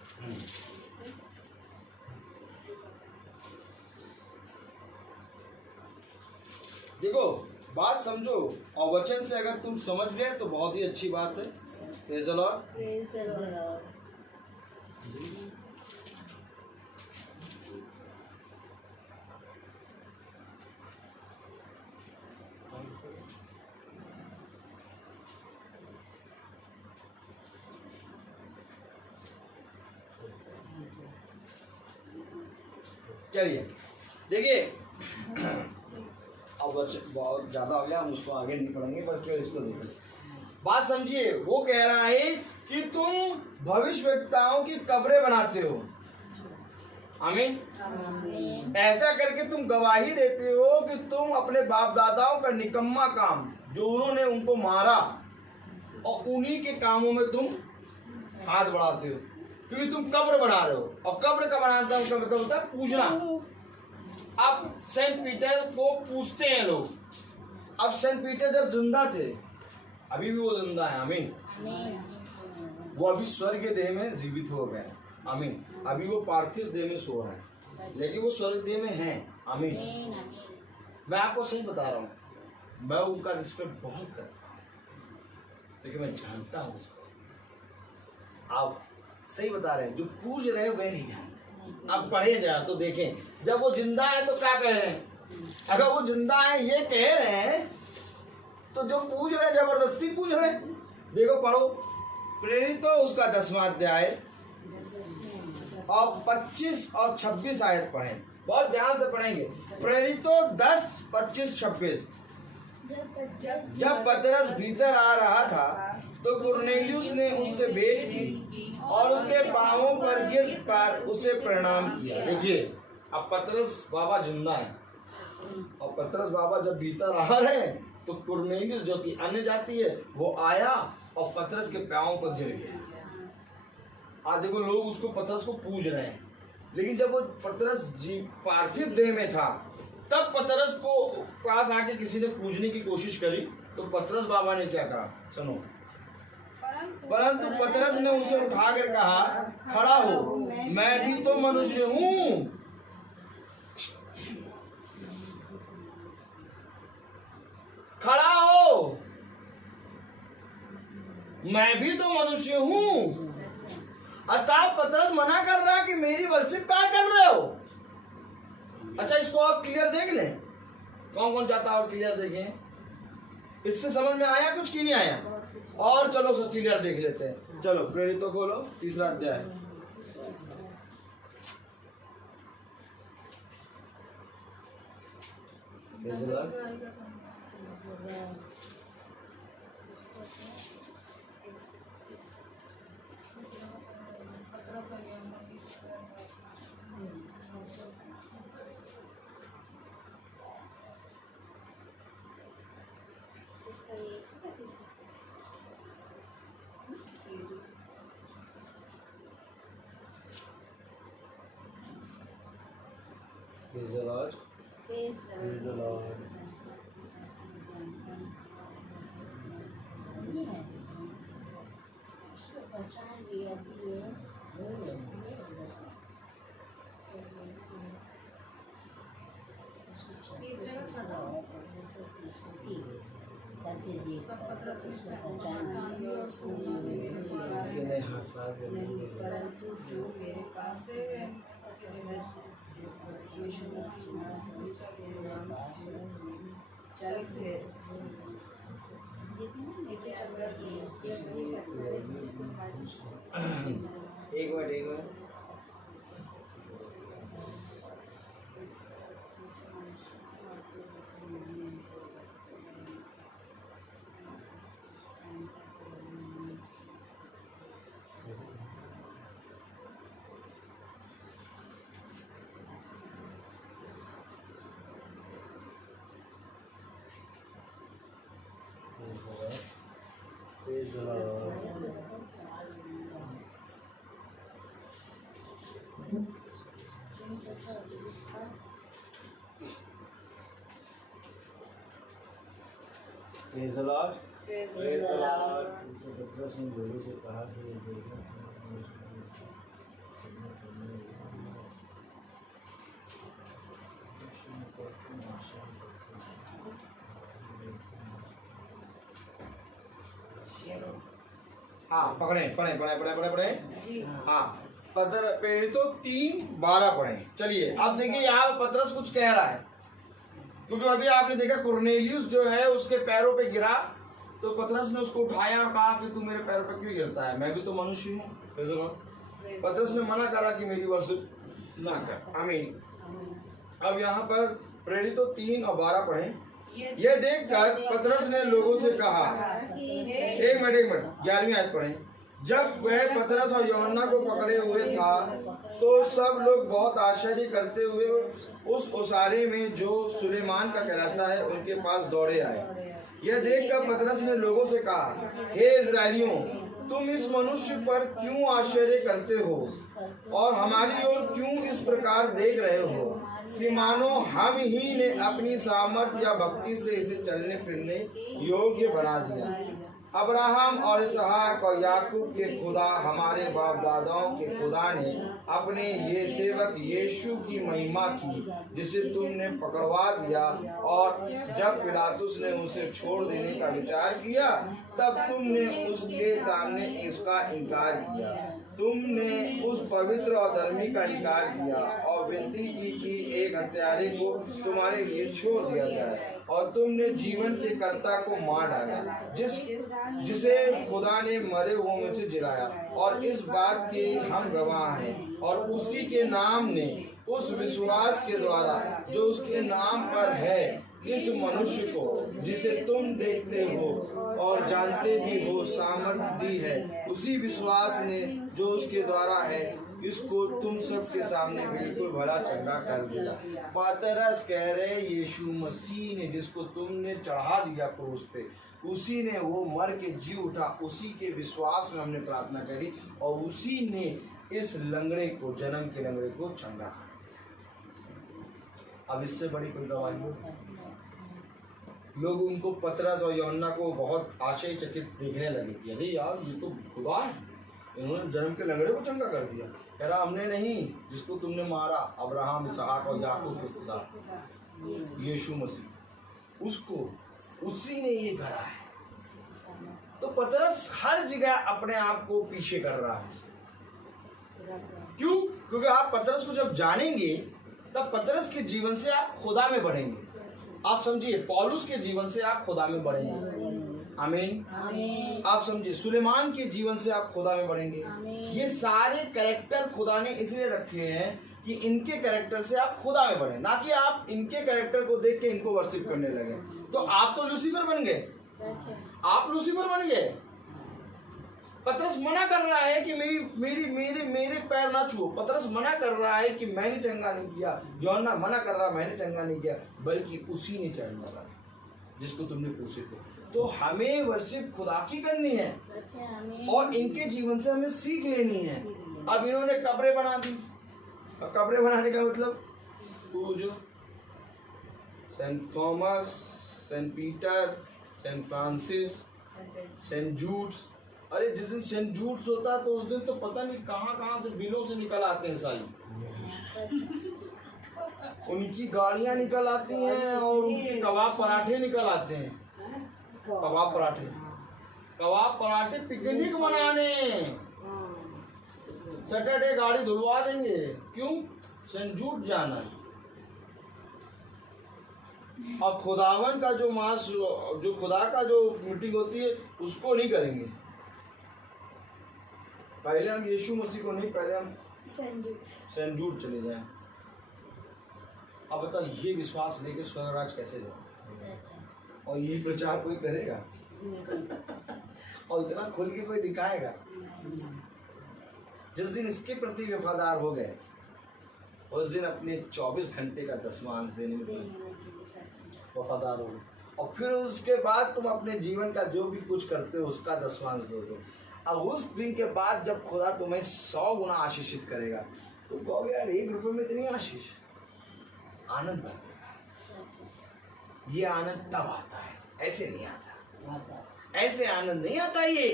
देखो बात समझो, और वचन से अगर तुम समझ गए तो बहुत ही अच्छी बात है। Praise the Lord. चलिए देखिए, अब बहुत ज्यादा हो गया, हम उसको आगे नहीं पढ़ेंगे, पर फिर इसको देखिए। बात समझिए, वो कह रहा है कि तुम भविष्यवक्ताओं की कब्रें बनाते हो। आमीन। ऐसा करके तुम गवाही देते हो कि तुम अपने बाप दादाओं का निकम्मा काम जो उन्होंने उनको मारा, और उन्हीं के कामों में तुम हाथ बढ़ाते हो, क्योंकि तुम कब्र बना रहे हो। और कब्र का बनाना उसका मतलब होता है पूजना। अब सेंट पीटर को पूछते हैं लोग। अब सेंट पीटर जब जिंदा थे, अभी भी वो जिंदा है, आमीन। वो अभी स्वर्ग देह में जीवित हो गए, आमीन। अभी वो पार्थिव देह में सो रहे हैं, लेकिन वो स्वर्ग देह में हैं, आमीन। मैं आपको सही बता रहा हूँ, मैं उनका रिस्पेक्ट बहुत करता हूँ, लेकिन मैं जानता हूँ उसको। आप सही बता रहे हैं, जो पूज रहे हैं वे नहीं जानते। अब पढ़े जरा तो देखें, जब वो जिंदा है तो क्या कह रहे हैं। अगर वो जिंदा है ये कह रहे हैं, तो जो पूज रहे जबरदस्ती पूज रहे। देखो पढ़ो, प्रेरितों उसका 10वां अध्याय और 25 और 26 आयत पढ़ें, बहुत ध्यान से पढ़ेंगे। प्रेरितों 10, 25, 26। जब पतरस भीतर आ रहा था तो कुरनेलियुस ने उससे भेंट की और उसके पांवों पर गिरकर उसे प्रणाम किया। देखिए, अब पतरस बाबा जिंदा है, और पतरस बाबा जब भीतर आ रहे हैं तो कुरनेलियुस जो कि अन्य जाति है वो आया और पतरस के पांवों पर गिर गया। आज देखो लोग उसको, पतरस को पूज रहे हैं, लेकिन जब वो पतरस जी पार्थिव देह में था तब पतरस को पास आके किसी ने पूजने की कोशिश करी, तो पतरस बाबा ने क्या कहा सुनो। परंतु पतरस ने उसे उठाकर कहा, खड़ा हो, मैं भी तो मनुष्य हूं। खड़ा हो, मैं भी तो मनुष्य हूं। अर्थात पतरस मना कर रहा है कि मेरी वर्शिप क्या कर रहे हो। अच्छा, इसको आप क्लियर देख लें, कौन कौन चाहता है और क्लियर देखें। इससे समझ में आया कुछ की नहीं आया? और चलो सब क्लियर देख लेते हैं। चलो प्रेरितों खोलो 3रा अध्याय। Praise the Lord. Praise the Lord. पहचान लिया कि ये तीसरे का छठा तब पतरस ने चांदी और सोना इसने हंसा दिया। परंतु जो मेरे पास से यीशु मसीह के नाम से चल फिर एक minute Praise the Lord. Praise the Lord. Praise the Praise the Lord. Lord. तो पतरस ने जोरों से कहा कि ये देखो हाँ पकड़े पढ़े पढ़े पढ़े पढ़े पढ़े हाँ पत्र प्रेरितों 3:12 पढ़े। चलिए अब देखिए यहाँ पतरस कुछ कह रहा है, क्योंकि अभी आपने देखा कुरनेलियुस जो है उसके पैरों पे गिरा, तो पतरस ने उसको उठाया और कहा कि तू मेरे पैरों पे क्यों गिरता है, मैं भी तो मनुष्य हूँ। पतरस ने मना करा कि मेरी वर्शिप ना कर। आमीन। अब यहाँ पर प्रेरितों 3:12 पढ़े। यह देखकर पतरस ने लोगों से कहा, एक मिनट 11वीं आयत पढ़े। जब वह पतरस और यूहन्ना को पकड़े हुए था तो सब लोग बहुत आश्चर्य करते हुए उस ओसारे में जो सुलेमान का कहलाता है उनके पास दौड़े आए। यह देखकर पतरस ने लोगों से कहा, हे इस्राएलियों, तुम इस मनुष्य पर क्यों आश्चर्य करते हो और हमारी ओर क्यों इस प्रकार देख रहे हो कि मानो हम ही ने अपनी सामर्थ्य या भक्ति से इसे चलने फिरने योग्य बना दिया। अब्राहम और इसहाक और याकूब के खुदा, हमारे बाप दादाओं के खुदा ने अपने ये सेवक यीशु की महिमा की, जिसे तुमने पकड़वा दिया, और जब पिलातुस ने उसे छोड़ देने का विचार किया तब तुमने उसके सामने इसका इनकार किया। तुमने उस पवित्र और धर्मी का इनकार किया और विनती की कि एक हत्यारे को तुम्हारे लिए छोड़ दिया जाए, और तुमने जीवन के कर्ता को मार डाला, जिसे खुदा ने मरे हुओं में से जिलाया, और इस बात के हम गवाह हैं। और उसी के नाम ने, उस विश्वास के द्वारा जो उसके नाम पर है, इस मनुष्य को जिसे तुम देखते हो और जानते भी हो सामर्थ्य दी है। उसी विश्वास ने जो उसके द्वारा है, इसको तुम सबके सामने बिल्कुल भला चंगा कर दिया। पतरस कह रहे, यीशु मसीह ने जिसको तुमने चढ़ा दिया क्रूस पे, उसी ने वो मर के जी उठा, उसी के विश्वास में हमने प्रार्थना करी, और उसी ने इस लंगड़े को, जन्म के लंगड़े को चंगा कर दिया। अब इससे बड़ी कोई गवाही हो? लोग उनको, पतरस और यूहन्ना को बहुत आश्चर्यचकित देखने लगे कि अरे यार ये तो खुदा है, इन्होंने जन्म के लंगड़े को चंगा कर दिया। कह रहा, हमने नहीं, जिसको तुमने मारा, अब्राहम, इसहाक और याकूब के खुदा यीशु मसीह, उसको, उसी ने ये करा है। तो पतरस हर जगह अपने आप को पीछे कर रहा है। क्यों? क्योंकि आप पतरस को जब जानेंगे तब पतरस के जीवन से आप खुदा में बढ़ेंगे। आप समझिए, पौलुस के जीवन से आप खुदा में बढ़ेंगे। आमीन। आप समझिए, सुलेमान के जीवन से आप खुदा में बढ़ेंगे। ये सारे कैरेक्टर खुदा ने इसलिए रखे हैं कि इनके कैरेक्टर से आप खुदा में बढ़े, ना कि आप इनके कैरेक्टर को देख के इनको वर्शिप करने लगे। तो आप तो लूसीफर बन गए, आप लूसीफर बन गए। पतरस मना कर रहा है कि मेरे पैर ना छुओ। पतरस मना कर रहा है कि मैंने चंगा नहीं किया। यूहन्ना मना कर रहा, मैंने चंगा नहीं किया, बल्कि उसी ने चंगा करा जिसको तुमने क्रूसित किया। तो हमें वर्शिप खुदा की करनी है, और इनके जीवन से हमें सीख लेनी है। अब इन्होंने कब्रें बना दी। अब कब्रें बनाने का मतलब, पूजो saint Thomas, saint Peter, saint Francis, saint Jude's, अरे जिस दिन सेंट जूड्स होता है तो उस दिन तो पता नहीं कहाँ कहाँ से बिलों से निकल आते हैं ईसाई। उनकी गाड़ियां निकल आती हैं और उनके कबाब पराठे निकल आते हैं। कबाब पराठे पिकनिक मनाने सैटरडे गाड़ी धुलवा देंगे। क्यों? सेंट जूड जाना है। और खुदावन का जो मास, जो खुदा का जो मीटिंग होती है उसको नहीं करेंगे। पहले हम यीशु मसीह को नहीं, पहले हम सेंट जूड चले जाएं। अब बताओ ये विश्वास लेके स्वर्गराज कैसे जाए? और यही प्रचार कोई करेगा और इतना खुल के कोई दिखाएगा? जिस दिन इसके प्रति वफादार हो गए उस दिन अपने 24 घंटे का दशमांश देने में वफादार हो गए। और फिर उसके बाद तुम अपने जीवन का जो भी कुछ करते हो उसका दशमांश दोगे। अब उस दिन के बाद जब खुदा तुम्हें 100 गुना आशीषित करेगा तो कहोगे यार 1 रुपये में इतनी आशीष, आनंद बढ़ेगा। ये आनंद तब आता है, ऐसे नहीं आता। ऐसे आनंद नहीं आता, ये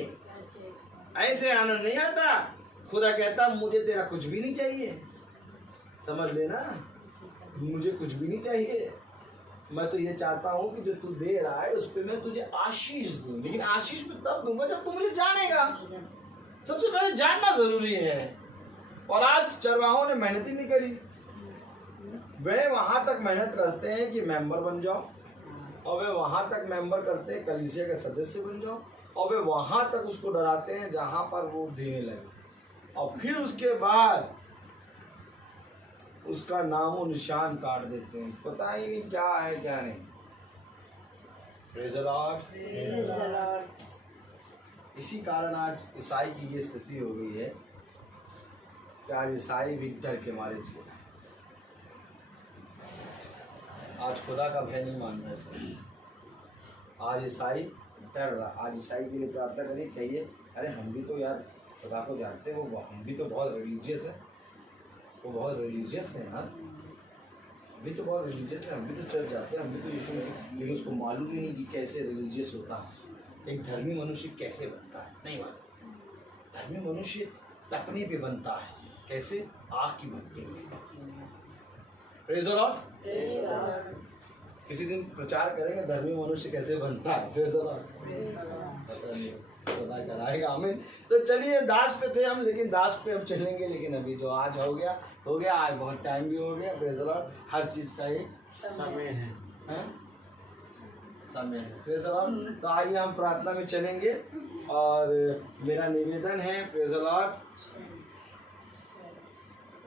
ऐसे आनंद नहीं आता। खुदा कहता मुझे तेरा कुछ भी नहीं चाहिए, समझ लेना, मुझे कुछ भी नहीं चाहिए। मैं तो ये चाहता हूँ कि जो तू दे रहा है उस पर मैं तुझे आशीष दूं। लेकिन आशीष में तब दूंगा जब तू मुझे जानेगा। सबसे पहले जानना जरूरी है। और आज चरवाहों ने मेहनत ही नहीं करी। वे वहां तक मेहनत करते हैं कि मेंबर बन जाओ, और वे वहां तक मेंबर करते हैं कलीसिया के सदस्य बन जाओ, और वे वहां तक उसको डराते हैं जहां पर वो देने लगे। और फिर उसके बाद उसका नामो निशान काट देते हैं। पता ही नहीं क्या है क्या नहीं। Praise the Lord. इसी कारण आज ईसाई की ये स्थिति हो गई है कि आज ईसाई भी डर के मारे जी रहे हैं। आज खुदा का भय नहीं मान रहे सर। आज ईसाई डर रहा। आज ईसाई के लिए प्रार्थना करिए, कहिए अरे हम भी तो यार खुदा को जानते हैं, वो हम भी तो बहुत रिलीजियस है, वो बहुत रिलीजियस है यार, हम भी तो बहुत रिलीजियस है, हम भी तो चर्च जाते हैं, हम भी तो यीशु, लेकिन उसको मालूम ही नहीं कि कैसे रिलीजियस होता है, एक धर्मी मनुष्य कैसे बनता है, नहीं मालूम। धर्मी मनुष्य तपने पे बनता है, कैसे? आग की भट्टी में। Praise the Lord. किसी दिन प्रचार करेंगे धर्मी मनुष्य कैसे बनता है। Praise the Lord. पता नहीं खुदा कराएगा हमें। तो चलिए, दास पे थे हम, लेकिन दास पे हम चलेंगे। लेकिन अभी जो आज हो गया हो गया। आज बहुत टाइम भी हो गया। Praise the Lord. हर चीज का एक समय है, समय है। Praise the Lord. तो आइए हम प्रार्थना में चलेंगे और मेरा निवेदन है, प्रेज़ द लॉर्ड,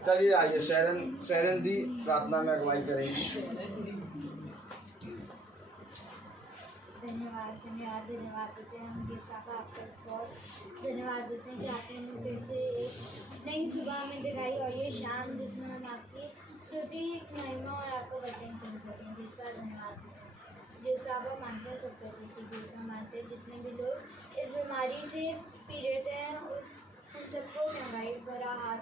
चलिए आइए शरण दी प्रार्थना में अगुवाई करेंगी। धन्यवाद धन्यवाद धन्यवाद देते हैं हम जिस आपका बहुत धन्यवाद देते हैं कि आपने हमें फिर से एक नई सुबह हमें दिखाई और ये शाम जिसमें हम आपकी स्तुति महिमा और आपको वचन सुन सकें। जिसका धन्यवाद देते हैं, जिसका आप मानते हैं सबका चीज़, जिसका मानते हैं जितने भी लोग इस बीमारी से पीड़ित हैं उन सबको चंगाई भरा हाथ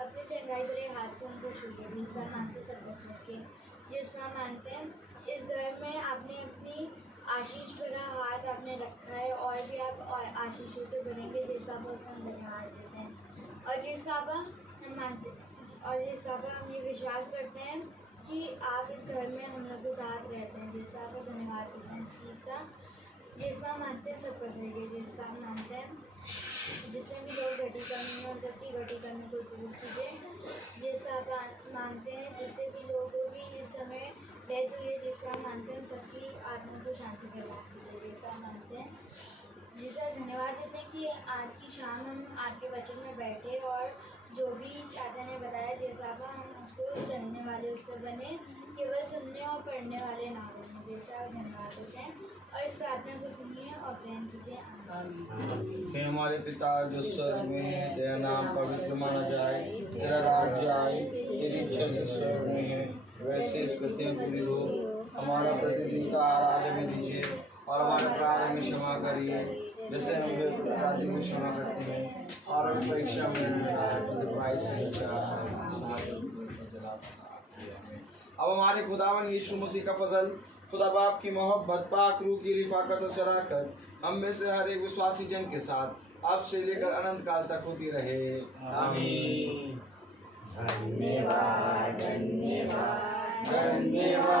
अपने चंगाई भरे हाथ से उनको छूटे। जिसका मानते सबका चीज़, जिसका मानते हैं इस घर में आपने अपनी आशीष भरा हाथ आपने रखा है और भी आप आशीषों से भरेंगे। जिसका आप उसको हम धन्यवाद देते हैं और जिसका आप हम मानते और जिसका आप हम ये विश्वास करते हैं कि आप इस घर में हम लोग के साथ रहते हैं। जिसका आप धन्यवाद देते हैं इस चीज़ का, जिसका मानते हैं सबको चाहिए। जिसका हम मानते हैं जितने भी लोग घटी करनी है उन सबकी घटी करने को दूर कीजिए। जिसका आप मानते हैं जितने भी लोगों की इस समय डेथ हुई है, जिसका मानते हैं सबकी आत्मा को शांति प्रदान कीजिए। जिसका मानते हैं जिसका धन्यवाद देते हैं कि आज की शाम हम आपके वचन में बैठे और जो भी चाचा ने बताया जिसका हम उसको चलने वाले उस पर बने, केवल सुनने और पढ़ने वाले ना बने। जिसका धन्यवाद देते हैं और इस प्रार्थना को सुनिए और प्रेम कीजिए। हे हमारे पिता जो स्वर्ग में है, तेरा नाम पवित्र माना जाए, तेरा राज्य आए, तेरी इच्छा जिस स्वर्ग में है वैसे इस पृथ्वी में पूरी हो। हमारा प्रतिदिन का आहार हमें दीजिए और हमारे अपराध हमें क्षमा करिए जैसे हम भी अपराधी को क्षमा करते हैं, और हम परीक्षा में अब हमारे खुदावन यीशु मसीह का फजल, खुदा बाप की मोहब्बत, पाक रूह की रिफाकत और शराकत हम में से हर एक विश्वासी जन के साथ अब से लेकर अनंत काल तक होती रहे। आमीन। धन्यवाद धन्यवाद धन्यवाद।